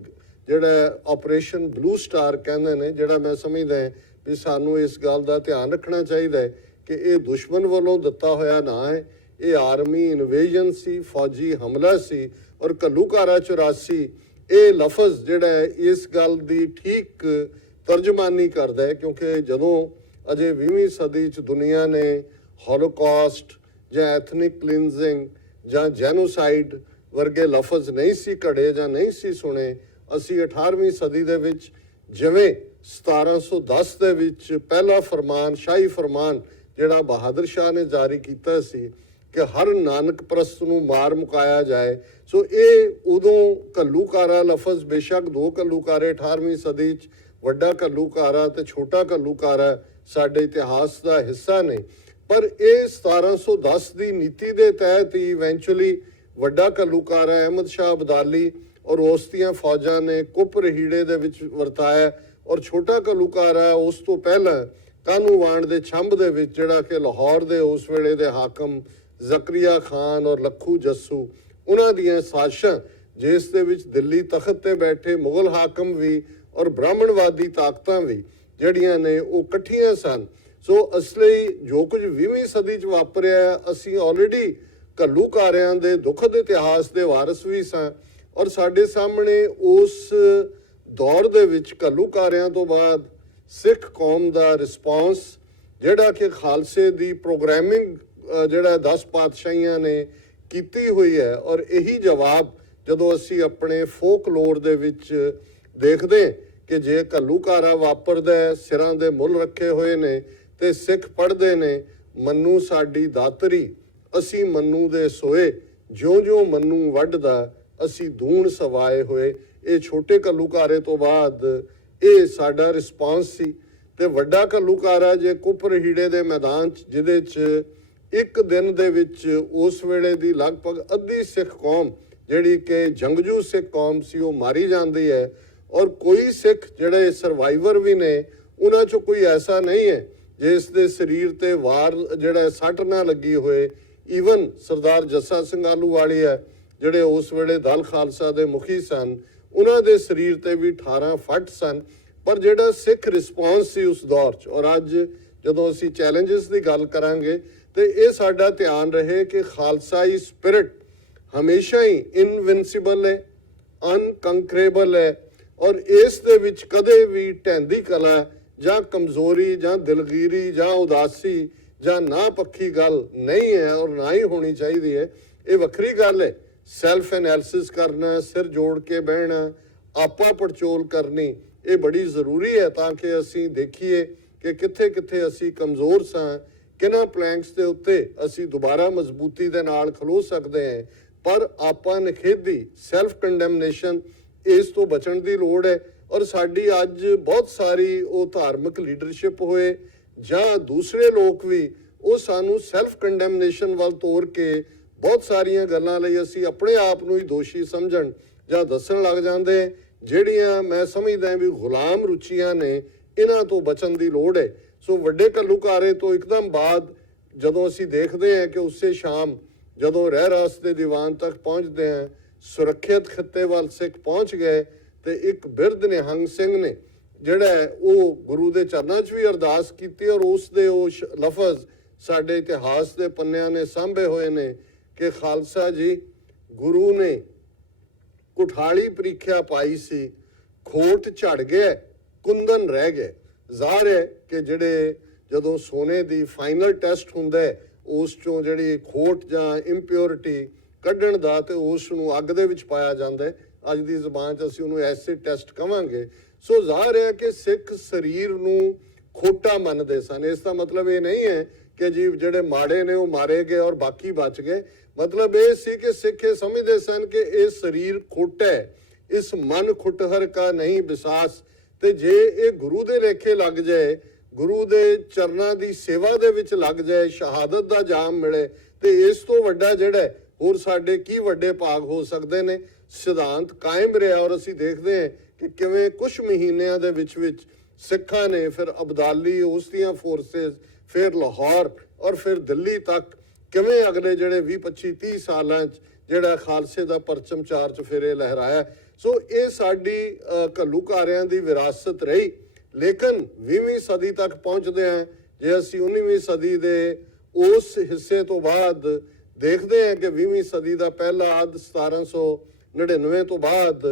ਜਿਹੜਾ ਆਪਰੇਸ਼ਨ ਬਲੂ ਸਟਾਰ ਕਹਿੰਦੇ ਨੇ, ਜਿਹੜਾ ਮੈਂ ਸਮਝਦਾ ਵੀ ਸਾਨੂੰ ਇਸ ਗੱਲ ਦਾ ਧਿਆਨ ਰੱਖਣਾ ਚਾਹੀਦਾ ਹੈ ਕਿ ਇਹ ਦੁਸ਼ਮਣ ਵੱਲੋਂ ਦਿੱਤਾ ਹੋਇਆ ਨਾਂ ਹੈ, ਇਹ ਆਰਮੀ ਇਨਵੇਜਨ ਸੀ, ਫੌਜੀ ਹਮਲਾ ਸੀ ਔਰ ਘੱਲੂਘਾਰਾ 84 ਇਹ ਲਫ਼ਜ਼ ਜਿਹੜਾ ਹੈ ਇਸ ਗੱਲ ਦੀ ਠੀਕ ਤਰਜਮਾਨੀ ਕਰਦਾ ਹੈ, ਕਿਉਂਕਿ ਜਦੋਂ ਅਜੇ 20ਵੀਂ ਸਦੀ 'ਚ ਦੁਨੀਆ ਨੇ ਹੋਲੋਕਾਸਟ ਜਾਂ ਐਥਨਿਕ ਕਲੀਨਜ਼ਿੰਗ ਜਾਂ ਜੈਨੋਸਾਈਡ ਵਰਗੇ ਲਫ਼ਜ਼ ਨਹੀਂ ਸੀ ਘੜੇ ਜਾਂ ਨਹੀਂ ਸੀ ਸੁਣੇ, ਅਸੀਂ 18ਵੀਂ ਸਦੀ ਦੇ ਵਿੱਚ ਜਿਵੇਂ 1710 ਦੇ ਵਿੱਚ ਪਹਿਲਾ ਫਰਮਾਨ, ਸ਼ਾਹੀ ਫਰਮਾਨ ਜਿਹੜਾ ਬਹਾਦਰ ਸ਼ਾਹ ਨੇ ਜਾਰੀ ਕੀਤਾ ਸੀ ਕਿ ਹਰ ਨਾਨਕ ਪ੍ਰਸਤ ਨੂੰ ਮਾਰ ਮੁਕਾਇਆ ਜਾਏ। ਸੋ ਇਹ ਉਦੋਂ ਘੱਲੂਘਾਰਾ ਲਫ਼ਜ਼, ਬੇਸ਼ੱਕ 2 ਘੱਲੂਘਾਰੇ 18ਵੀਂ ਸਦੀ 'ਚ, ਵੱਡਾ ਘੱਲੂਘਾਰਾ ਤੇ ਛੋਟਾ ਘੱਲੂਘਾਰਾ ਸਾਡੇ ਇਤਿਹਾਸ ਦਾ ਹਿੱਸਾ ਨੇ, ਪਰ ਇਹ 1710 ਦੀ ਨੀਤੀ ਦੇ ਤਹਿਤ ਹੀ ਇਵੈਂਚੁਅਲੀ ਵੱਡਾ ਘੱਲੂਘਾਰਾ ਅਹਿਮਦ ਸ਼ਾਹ ਅਬਦਾਲੀ ਔਰ ਉਸ ਦੀਆਂ ਫੌਜਾਂ ਨੇ ਕੁੱਪ ਰਹੀੜੇ ਦੇ ਵਿੱਚ ਵਰਤਾਇਆ ਔਰ ਛੋਟਾ ਘੱਲੂਘਾਰਾ ਉਸ ਤੋਂ ਪਹਿਲਾਂ ਕਾਹਨੂੰਵਾਨ ਦੇ ਛੰਭ ਦੇ ਵਿੱਚ ਜਿਹੜਾ ਕਿ ਲਾਹੌਰ ਦੇ ਉਸ ਵੇਲੇ ਦੇ ਹਾਕਮ ਜ਼ਕਰੀਆ ਖਾਨ ਔਰ ਲੱਖੂ ਜੱਸੂ ਉਹਨਾਂ ਦੀਆਂ ਸਾਜ਼ਿਸ਼ਾਂ, ਜਿਸ ਦੇ ਵਿੱਚ ਦਿੱਲੀ ਤਖਤ ਤੇ ਬੈਠੇ ਮੁਗਲ ਹਾਕਮ ਵੀ ਔਰ ਬ੍ਰਾਹਮਣਵਾਦੀ ਤਾਕਤਾਂ ਵੀ ਜਿਹੜੀਆਂ ਨੇ ਉਹ ਇਕੱਠੀਆਂ ਸਨ। ਸੋ ਇਸ ਲਈ ਜੋ ਕੁਝ 20ਵੀਂ ਸਦੀ 'ਚ ਵਾਪਰਿਆ, ਅਸੀਂ ਆਲਰੇਡੀ ਘੱਲੂਘਾਰਿਆਂ ਦੇ ਦੁਖਦ ਇਤਿਹਾਸ ਦੇ ਵਾਰਸ ਵੀ ਸਾਂ ਔਰ ਸਾਡੇ ਸਾਹਮਣੇ ਉਸ ਦੌਰ ਦੇ ਵਿੱਚ ਘੱਲੂਘਾਰਿਆਂ ਤੋਂ ਬਾਅਦ ਸਿੱਖ ਕੌਮ ਦਾ ਰਿਸਪੌਂਸ ਜਿਹੜਾ ਕਿ ਖਾਲਸੇ ਦੀ ਪ੍ਰੋਗਰਾਮਿੰਗ ਜਿਹੜਾ 10 ਪਾਤਸ਼ਾਹੀਆਂ ਨੇ ਕੀਤੀ ਹੋਈ ਹੈ ਔਰ ਇਹੀ ਜਵਾਬ ਜਦੋਂ ਅਸੀਂ ਆਪਣੇ ਫੋਕਲੋਰ ਦੇ ਵਿੱਚ ਦੇਖਦੇ ਕਿ ਜੇ ਘੱਲੂਘਾਰਾ ਵਾਪਰਦਾ, ਸਿਰਾਂ ਦੇ ਮੁੱਲ ਰੱਖੇ ਹੋਏ ਨੇ ਤੇ ਸਿੱਖ ਪੜ੍ਹਦੇ ਨੇ, ਮੰਨੂ ਸਾਡੀ ਦਾਤਰੀ ਅਸੀਂ ਮੰਨੂ ਦੇ ਸੋਏ, ਜਿਉਂ-ਜਿਉਂ ਮੰਨੂ ਵੱਢਦਾ ਅਸੀਂ ਦੂਣ ਸਵਾਏ ਹੋਏ। ਇਹ ਛੋਟੇ ਘੱਲੂਘਾਰੇ ਤੋਂ ਬਾਅਦ ਇਹ ਸਾਡਾ ਰਿਸਪਾਂਸ ਸੀ। ਤੇ ਵੱਡਾ ਘੱਲੂਘਾਰਾ ਜੇ ਕੁੱਪਰ ਹੀੜੇ ਦੇ ਮੈਦਾਨ 'ਚ, ਜਿਹਦੇ 'ਚ ਇੱਕ ਦਿਨ ਦੇ ਵਿੱਚ ਉਸ ਵੇਲੇ ਦੀ ਲਗਭਗ ਅੱਧੀ ਸਿੱਖ ਕੌਮ ਜਿਹੜੀ ਕਿ ਜੰਗਜੂ ਸਿੱਖ ਕੌਮ ਸੀ ਉਹ ਮਾਰੀ ਜਾਂਦੀ ਹੈ, ਔਰ ਕੋਈ ਸਿੱਖ ਜਿਹੜੇ ਸਰਵਾਈਵਰ ਵੀ ਨੇ ਉਹਨਾਂ 'ਚੋਂ ਕੋਈ ਐਸਾ ਨਹੀਂ ਹੈ ਜਿਸ ਦੇ ਸਰੀਰ ਤੇ ਵਾਰ ਜਿਹੜਾ ਸੱਟ ਨਾ ਲੱਗੀ ਹੋਏ। ਈਵਨ ਸਰਦਾਰ ਜੱਸਾ ਸਿੰਘ ਆਹਲੂਵਾਲੀਆ ਜਿਹੜੇ ਉਸ ਵੇਲੇ ਦਲ ਖਾਲਸਾ ਦੇ ਮੁਖੀ ਸਨ, ਉਹਨਾਂ ਦੇ ਸਰੀਰ ਤੇ ਵੀ 18 ਫੱਟ ਸਨ। ਪਰ ਜਿਹੜਾ ਸਿੱਖ ਰਿਸਪੌਂਸ ਸੀ ਉਸ ਦੌਰ 'ਚ, ਔਰ ਅੱਜ ਜਦੋਂ ਅਸੀਂ ਚੈਲੰਜਸ ਦੀ ਗੱਲ ਕਰਾਂਗੇ ਤੇ ਇਹ ਸਾਡਾ ਧਿਆਨ ਰਹੇ ਕਿ ਖਾਲਸਾਈ ਸਪਿਰਿਟ ਹਮੇਸ਼ਾ ਹੀ ਇਨਵਿੰਸੀਬਲ ਹੈ, ਅਨਕੰਕਰੇਬਲ ਹੈ, ਔਰ ਇਸ ਦੇ ਵਿੱਚ ਕਦੇ ਵੀ ਢਹਿੰਦੀ ਕਲਾ ਜਾਂ ਕਮਜ਼ੋਰੀ ਜਾਂ ਦਿਲਗੀਰੀ ਜਾਂ ਉਦਾਸੀ ਜਾਂ ਨਾ ਪੱਖੀ ਗੱਲ ਨਹੀਂ ਹੈ, ਔਰ ਨਾ ਹੀ ਹੋਣੀ ਚਾਹੀਦੀ ਹੈ। ਇਹ ਵੱਖਰੀ ਗੱਲ ਹੈ, ਸੈਲਫ ਐਨਾਲਿਸਿਸ ਕਰਨਾ, ਸਿਰ ਜੋੜ ਕੇ ਬਹਿਣਾ, ਆਪਾ ਪੜਚੋਲ ਕਰਨੀ, ਇਹ ਬੜੀ ਜ਼ਰੂਰੀ ਹੈ ਤਾਂ ਕਿ ਅਸੀਂ ਦੇਖੀਏ ਕਿ ਕਿੱਥੇ ਕਿੱਥੇ ਅਸੀਂ ਕਮਜ਼ੋਰ ਸਾਂ, ਕਿਹਨਾਂ ਪਲੈਂਕਸ ਦੇ ਉੱਤੇ ਅਸੀਂ ਦੁਬਾਰਾ ਮਜ਼ਬੂਤੀ ਦੇ ਨਾਲ ਖਲੋ ਸਕਦੇ ਹਾਂ। ਪਰ ਆਪਾਂ ਨਿਖੇਧੀ ਸੈਲਫ ਕੰਡੈਮਨੇਸ਼ਨ, ਇਸ ਤੋਂ ਬਚਣ ਦੀ ਲੋੜ ਹੈ। ਔਰ ਸਾਡੀ ਅੱਜ ਬਹੁਤ ਸਾਰੀ ਉਹ ਧਾਰਮਿਕ ਲੀਡਰਸ਼ਿਪ ਹੋਏ ਜਾਂ ਦੂਸਰੇ ਲੋਕ ਵੀ, ਉਹ ਸਾਨੂੰ ਸੈਲਫ ਕੰਡੈਮਨੇਸ਼ਨ ਵੱਲ ਤੋਰ ਕੇ ਬਹੁਤ ਸਾਰੀਆਂ ਗੱਲਾਂ ਲਈ ਅਸੀਂ ਆਪਣੇ ਆਪ ਨੂੰ ਹੀ ਦੋਸ਼ੀ ਸਮਝਣ ਜਾਂ ਦੱਸਣ ਲੱਗ ਜਾਂਦੇ, ਜਿਹੜੀਆਂ ਮੈਂ ਸਮਝਦਾ ਵੀ ਗੁਲਾਮ ਰੁਚੀਆਂ ਨੇ। ਇਹਨਾਂ ਤੋਂ ਬਚਣ ਦੀ ਲੋੜ ਹੈ। ਸੋ ਵੱਡੇ ਘੱਲੂਘਾਰੇ ਤੋਂ ਇੱਕਦਮ ਬਾਅਦ ਜਦੋਂ ਅਸੀਂ ਦੇਖਦੇ ਹਾਂ ਕਿ ਉਸੇ ਸ਼ਾਮ ਜਦੋਂ ਰਹਿ ਰਾਸਤੇ ਦੀਵਾਨ ਤੱਕ ਪਹੁੰਚਦੇ ਹਾਂ, ਸੁਰੱਖਿਅਤ ਖਿੱਤੇ ਵੱਲ ਸਿੱਖ ਪਹੁੰਚ ਗਏ ਤੇ ਇੱਕ ਬਿਰਧ ਨਿਹੰਗ ਸਿੰਘ ਨੇ ਜਿਹੜਾ ਉਹ ਗੁਰੂ ਦੇ ਚਰਨਾਂ 'ਚ ਵੀ ਅਰਦਾਸ ਕੀਤੀ, ਔਰ ਉਸ ਦੇ ਉਹ ਲਫ਼ਜ਼ ਸਾਡੇ ਇਤਿਹਾਸ ਦੇ ਪੰਨਿਆਂ ਨੇ ਸਾਂਭੇ ਹੋਏ ਨੇ ਕਿ ਖਾਲਸਾ ਜੀ, ਗੁਰੂ ਨੇ ਕੁਠਾਲੀ ਪ੍ਰੀਖਿਆ ਪਾਈ ਸੀ, ਖੋਟ ਝੜ ਗਿਆ, ਕੁੰਦਨ ਰਹਿ ਗਏ। ਜ਼ਾਹਰ ਹੈ ਕਿ ਜਿਹੜੇ ਜਦੋਂ ਸੋਨੇ ਦੀ ਫਾਈਨਲ ਟੈਸਟ ਹੁੰਦਾ ਉਸ ਚੋਂ ਜਿਹੜੀ ਖੋਟ ਜਾਂ ਇੰਪਿਓਰਿਟੀ ਕੱਢਣ ਦਾ ਤੇ ਉਸ ਨੂੰ ਅੱਗ ਦੇ ਵਿੱਚ ਪਾਇਆ ਜਾਂਦਾ, ਅੱਜ ਦੀ ਜ਼ਬਾਨ 'ਚ ਅਸੀਂ ਉਹਨੂੰ ਐਸਿਡ ਟੈਸਟ ਕਵਾਂਗੇ। ਸੋ ਜ਼ਾਹਰ ਹੈ ਕਿ ਸਿੱਖ ਸਰੀਰ ਨੂੰ ਖੋਟਾ ਮੰਨਦੇ ਸਨ। ਇਸ ਦਾ ਮਤਲਬ ਇਹ ਨਹੀਂ ਹੈ ਕਿ ਜੀ ਜਿਹੜੇ ਮਾੜੇ ਨੇ ਉਹ ਮਾਰੇ ਗਏ ਔਰ ਬਾਕੀ ਬਚ ਗਏ। ਮਤਲਬ ਇਹ ਸੀ ਕਿ ਸਿੱਖ ਇਹ ਸਮਝਦੇ ਸਨ ਕਿ ਇਹ ਸਰੀਰ ਖੋਟਾ ਹੈ, ਇਸ ਮਨ ਖੁਟਹਰ ਕਾ ਨਹੀਂ ਵਿਸਾਸ। ਤੇ ਜੇ ਇਹ ਗੁਰੂ ਦੇ ਲੇਖੇ ਲੱਗ ਜਾਏ, ਗੁਰੂ ਦੇ ਚਰਨਾਂ ਦੀ ਸੇਵਾ ਦੇ ਵਿੱਚ ਲੱਗ ਜਾਏ, ਸ਼ਹਾਦਤ ਦਾ ਜਾਮ ਮਿਲੇ, ਤੇ ਇਸ ਤੋਂ ਵੱਡਾ ਜਿਹੜਾ ਹੋਰ ਸਾਡੇ ਕੀ ਵੱਡੇ ਭਾਗ ਹੋ ਸਕਦੇ ਨੇ। ਸਿਧਾਂਤ ਕਾਇਮ ਰਿਹਾ, ਔਰ ਅਸੀਂ ਦੇਖਦੇ ਹਾਂ ਕਿ ਕਿਵੇਂ ਕੁਝ ਮਹੀਨਿਆਂ ਦੇ ਵਿੱਚ ਸਿੱਖਾਂ ਨੇ ਫਿਰ ਅਬਦਾਲੀ, ਉਸ ਦੀਆਂ ਫੋਰਸਿਸ, ਫਿਰ ਲਾਹੌਰ ਔਰ ਫਿਰ ਦਿੱਲੀ ਤੱਕ ਕਿਵੇਂ ਅਗਲੇ ਜਿਹੜੇ 20-25-30 ਸਾਲਾਂ 'ਚ ਜਿਹੜਾ ਖਾਲਸੇ ਦਾ ਪਰਚਮ ਚਾਰ ਚੁਫੇਰੇ ਲਹਿਰਾਇਆ। ਸੋ ਇਹ ਸਾਡੀ ਘੱਲੂਘਾਰਿਆਂ ਦੀ ਵਿਰਾਸਤ ਰਹੀ। ਲੇਕਿਨ 20ਵੀਂ ਸਦੀ ਤੱਕ ਪਹੁੰਚਦੇ ਹਾਂ, ਜੇ ਅਸੀਂ 19ਵੀਂ ਸਦੀ ਦੇ ਉਸ ਹਿੱਸੇ ਤੋਂ ਬਾਅਦ ਦੇਖਦੇ ਹਾਂ ਕਿ 20ਵੀਂ ਸਦੀ ਦਾ ਪਹਿਲਾ ਅੱਧ 1799 ਤੋਂ ਬਾਅਦ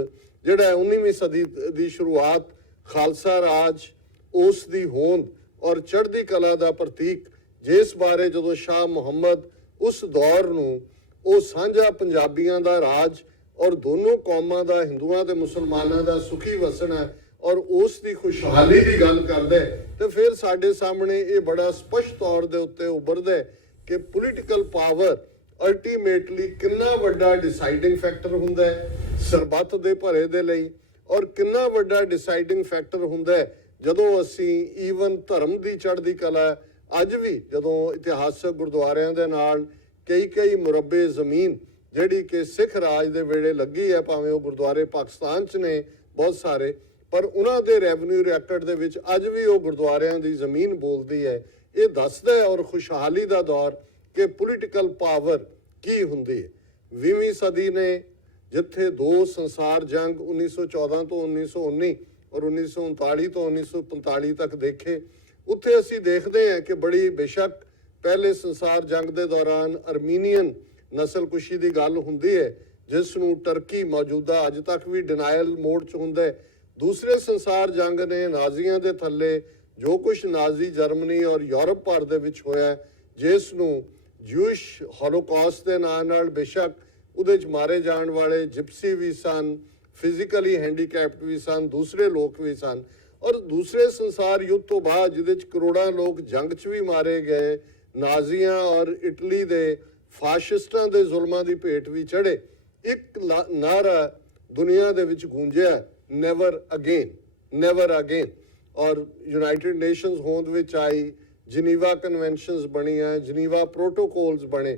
ਜਿਹੜਾ 19ਵੀਂ ਸਦੀ ਦੀ ਸ਼ੁਰੂਆਤ, ਖਾਲਸਾ ਰਾਜ, ਉਸ ਦੀ ਹੋਂਦ ਔਰ ਚੜ੍ਹਦੀ ਕਲਾ ਦਾ ਪ੍ਰਤੀਕ, ਜਿਸ ਬਾਰੇ ਜਦੋਂ ਸ਼ਾਹ ਮੁਹੰਮਦ ਉਸ ਦੌਰ ਨੂੰ ਉਹ ਸਾਂਝਾ ਪੰਜਾਬੀਆਂ ਦਾ ਰਾਜ ਔਰ ਦੋਨੋਂ ਕੌਮਾਂ ਦਾ, ਹਿੰਦੂਆਂ ਤੇ ਮੁਸਲਮਾਨਾਂ ਦਾ ਸੁਖੀ ਵਸਣਾ ਔਰ ਉਸ ਦੀ ਖੁਸ਼ਹਾਲੀ ਦੀ ਗੱਲ ਕਰਦੇ, ਤੇ ਫਿਰ ਸਾਡੇ ਸਾਹਮਣੇ ਇਹ ਬੜਾ ਸਪਸ਼ਟ ਤੌਰ ਦੇ ਉੱਤੇ ਉੱਭਰਦਾ ਕਿ ਪੋਲੀਟੀਕਲ ਪਾਵਰ ਅਲਟੀਮੇਟਲੀ ਕਿੰਨਾ ਵੱਡਾ ਡਿਸਾਈਡਿੰਗ ਫੈਕਟਰ ਹੁੰਦਾ ਹੈ ਸਰਬੱਤ ਦੇ ਭਲੇ ਦੇ ਲਈ, ਔਰ ਕਿੰਨਾ ਵੱਡਾ ਡਿਸਾਈਡਿੰਗ ਫੈਕਟਰ ਹੁੰਦਾ ਹੈ ਜਦੋਂ ਅਸੀਂ ਈਵਨ ਧਰਮ ਦੀ ਚੜ੍ਹਦੀ ਕਲਾ ਅੱਜ ਵੀ ਜਦੋਂ ਇਤਿਹਾਸਕ ਗੁਰਦੁਆਰਿਆਂ ਦੇ ਨਾਲ ਕਈ ਮੁਰੱਬੇ ਜ਼ਮੀਨ ਜਿਹੜੀ ਕਿ ਸਿੱਖ ਰਾਜ ਦੇ ਵੇਲੇ ਲੱਗੀ ਹੈ, ਭਾਵੇਂ ਉਹ ਗੁਰਦੁਆਰੇ ਪਾਕਿਸਤਾਨ 'ਚ ਨੇ ਬਹੁਤ ਸਾਰੇ, ਪਰ ਉਹਨਾਂ ਦੇ ਰੈਵਨਿਊ ਰੈਕਟ ਦੇ ਵਿੱਚ ਅੱਜ ਵੀ ਉਹ ਗੁਰਦੁਆਰਿਆਂ ਦੀ ਜ਼ਮੀਨ ਬੋਲਦੀ ਹੈ। ਇਹ ਦੱਸਦਾ ਹੈ ਔਰ ਖੁਸ਼ਹਾਲੀ ਦਾ ਦੌਰ ਕਿ ਪੋਲੀਟੀਕਲ ਪਾਵਰ ਕੀ ਹੁੰਦੀ ਹੈ। 20ਵੀਂ ਸਦੀ ਨੇ ਜਿੱਥੇ ਦੋ ਸੰਸਾਰ ਜੰਗ 1914 ਤੋਂ 1919 ਔਰ 1939 ਤੋਂ 1945 ਤੱਕ ਦੇਖੇ, ਉੱਥੇ ਅਸੀਂ ਦੇਖਦੇ ਹਾਂ ਕਿ ਬੜੀ ਬੇਸ਼ੱਕ ਪਹਿਲੇ ਸੰਸਾਰ ਜੰਗ ਦੇ ਦੌਰਾਨ ਅਰਮੀਨੀਅਨ ਨਸਲਕੁਸ਼ੀ ਦੀ ਗੱਲ ਹੁੰਦੀ ਹੈ, ਜਿਸ ਨੂੰ ਟਰਕੀ ਮੌਜੂਦਾ ਅੱਜ ਤੱਕ ਵੀ ਡਿਨਾਇਲ ਮੋਡ 'ਚ ਹੁੰਦਾ ਹੈ। ਦੂਸਰੇ ਸੰਸਾਰ ਜੰਗ ਨੇ ਨਾਜ਼ੀਆਂ ਦੇ ਥੱਲੇ ਜੋ ਕੁਝ ਨਾਜ਼ੀ ਜਰਮਨੀ ਔਰ ਯੂਰਪ ਭਰ ਦੇ ਵਿੱਚ ਹੋਇਆ, ਜਿਸ ਨੂੰ ਜੂਇਸ਼ ਹੋਲੋਕਾਸਟ ਦੇ ਨਾਂ ਨਾਲ, ਬੇਸ਼ੱਕ ਉਹਦੇ 'ਚ ਮਾਰੇ ਜਾਣ ਵਾਲੇ ਜਿਪਸੀ ਵੀ ਸਨ, ਫਿਜ਼ੀਕਲੀ ਹੈਂਡੀਕੈਪਡ ਵੀ ਸਨ, ਦੂਸਰੇ ਲੋਕ ਵੀ ਸਨ, ਔਰ ਦੂਸਰੇ ਸੰਸਾਰ ਯੁੱਧ ਤੋਂ ਬਾਅਦ ਜਿਹਦੇ 'ਚ ਕਰੋੜਾਂ ਲੋਕ ਜੰਗ 'ਚ ਵੀ ਮਾਰੇ ਗਏ, ਨਾਜ਼ੀਆਂ ਔਰ ਇਟਲੀ ਦੇ ਫਾਸ਼ਿਸਟਾਂ ਦੇ ਜ਼ੁਲਮਾਂ ਦੀ ਭੇਟ ਵੀ ਚੜ੍ਹੇ, ਇੱਕ ਨਾਰਾ ਦੁਨੀਆ ਦੇ ਵਿੱਚ ਗੂੰਜਿਆ, ਨੈਵਰ ਅਗੇਨ, ਨੈਵਰ ਅਗੇਨ। ਔਰ ਯੂਨਾਈਟਿਡ ਨੇਸ਼ਨਸ ਹੋਂਦ ਵਿੱਚ ਆਈ, ਜਨੀਵਾ ਕਨਵੈਨਸ਼ਨਸ ਬਣੀਆਂ, ਜਨੀਵਾ ਪ੍ਰੋਟੋਕੋਲਸ ਬਣੇ।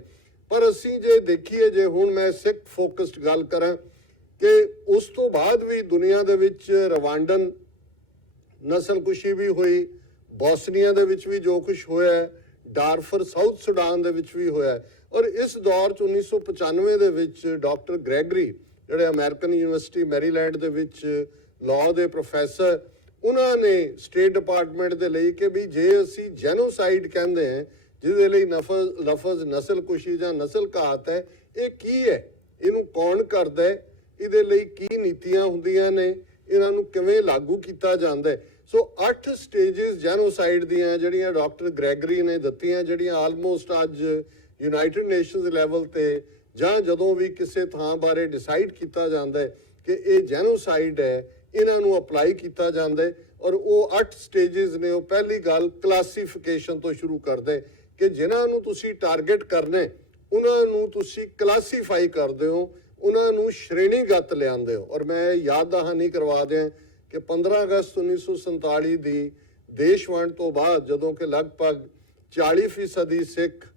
ਪਰ ਅਸੀਂ ਜੇ ਦੇਖੀਏ, ਜੇ ਹੁਣ ਮੈਂ ਸਿੱਖ ਫੋਕਸਡ ਗੱਲ ਕਰਾਂ, ਕਿ ਉਸ ਤੋਂ ਬਾਅਦ ਵੀ ਦੁਨੀਆ ਦੇ ਵਿੱਚ ਰਵਾਂਡਨ ਨਸਲਕੁਸ਼ੀ ਵੀ ਹੋਈ, ਬੋਸਨੀਆ ਦੇ ਵਿੱਚ ਵੀ ਜੋ ਕੁਝ ਹੋਇਆ, ਡਾਰਫਰ ਸਾਊਥ ਸੁਡਾਨ ਦੇ ਵਿੱਚ ਵੀ ਹੋਇਆ। ਔਰ ਇਸ ਦੌਰ 'ਚ 1995 ਦੇ ਵਿੱਚ ਡਾਕਟਰ ਗ੍ਰੈਗਰੀ, ਜਿਹੜੇ ਅਮਰੀਕਨ ਯੂਨੀਵਰਸਿਟੀ ਮੈਰੀਲੈਂਡ ਦੇ ਵਿੱਚ ਲਾਅ ਦੇ ਪ੍ਰੋਫੈਸਰ, ਉਹਨਾਂ ਨੇ ਸਟੇਟ ਡਿਪਾਰਟਮੈਂਟ ਦੇ ਲਈ ਕਿ ਵੀ ਜੇ ਅਸੀਂ ਜੈਨੋਸਾਈਡ ਕਹਿੰਦੇ ਹਾਂ, ਜਿਹਦੇ ਲਈ ਲਫ਼ਜ਼ ਨਸਲਕੁਸ਼ੀ ਜਾਂ ਨਸਲ ਘਾਤ ਹੈ, ਇਹ ਕੀ ਹੈ, ਇਹਨੂੰ ਕੌਣ ਕਰਦਾ ਹੈ, ਇਹਦੇ ਲਈ ਕੀ ਨੀਤੀਆਂ ਹੁੰਦੀਆਂ ਨੇ, ਇਹਨਾਂ ਨੂੰ ਕਿਵੇਂ ਲਾਗੂ ਕੀਤਾ ਜਾਂਦਾ ਹੈ। ਸੋ 8 ਸਟੇਜਸ ਜੈਨੋਸਾਈਡ ਦੀਆਂ ਜਿਹੜੀਆਂ ਡਾਕਟਰ ਗ੍ਰੈਗਰੀ ਨੇ ਦਿੱਤੀਆਂ, ਜਿਹੜੀਆਂ ਆਲਮੋਸਟ ਅੱਜ ਯੂਨਾਈਟਿਡ ਨੇਸ਼ਨਸ ਲੈਵਲ ਤੇ ਜਾਂ ਜਦੋਂ ਵੀ ਕਿਸੇ ਥਾਂ ਬਾਰੇ ਡਿਸਾਈਡ ਕੀਤਾ ਜਾਂਦਾ ਹੈ ਕਿ ਇਹ ਜੈਨੋਸਾਈਡ ਹੈ, ਇਹਨਾਂ ਨੂੰ ਅਪਲਾਈ ਕੀਤਾ ਜਾਂਦਾ ਹੈ। ਔਰ ਉਹ 8 ਸਟੇਜਸ ਨੇ। ਉਹ ਪਹਿਲੀ ਗੱਲ ਕਲਾਸੀਫਿਕੇਸ਼ਨ ਤੋਂ ਸ਼ੁਰੂ ਕਰਦੇ ਕਿ ਜਿਨ੍ਹਾਂ ਨੂੰ ਤੁਸੀਂ ਟਾਰਗੇਟ ਕਰਨਾ, ਉਹਨਾਂ ਨੂੰ ਤੁਸੀਂ ਕਲਾਸੀਫਾਈ ਕਰਦੇ ਹੋ, ਉਹਨਾਂ ਨੂੰ ਸ਼੍ਰੇਣੀਗਤ ਲਿਆਉਂਦੇ ਹੋ। ਔਰ ਮੈਂ ਯਾਦ ਦਹਾਨੀ ਕਰਵਾ ਦਿਆਂ ਕਿ 15 ਅਗਸਤ 1947 ਦੀ ਦੇਸ਼ ਵੰਡ ਤੋਂ ਬਾਅਦ, ਜਦੋਂ ਕਿ ਲਗਭਗ 40% ਸਿੱਖ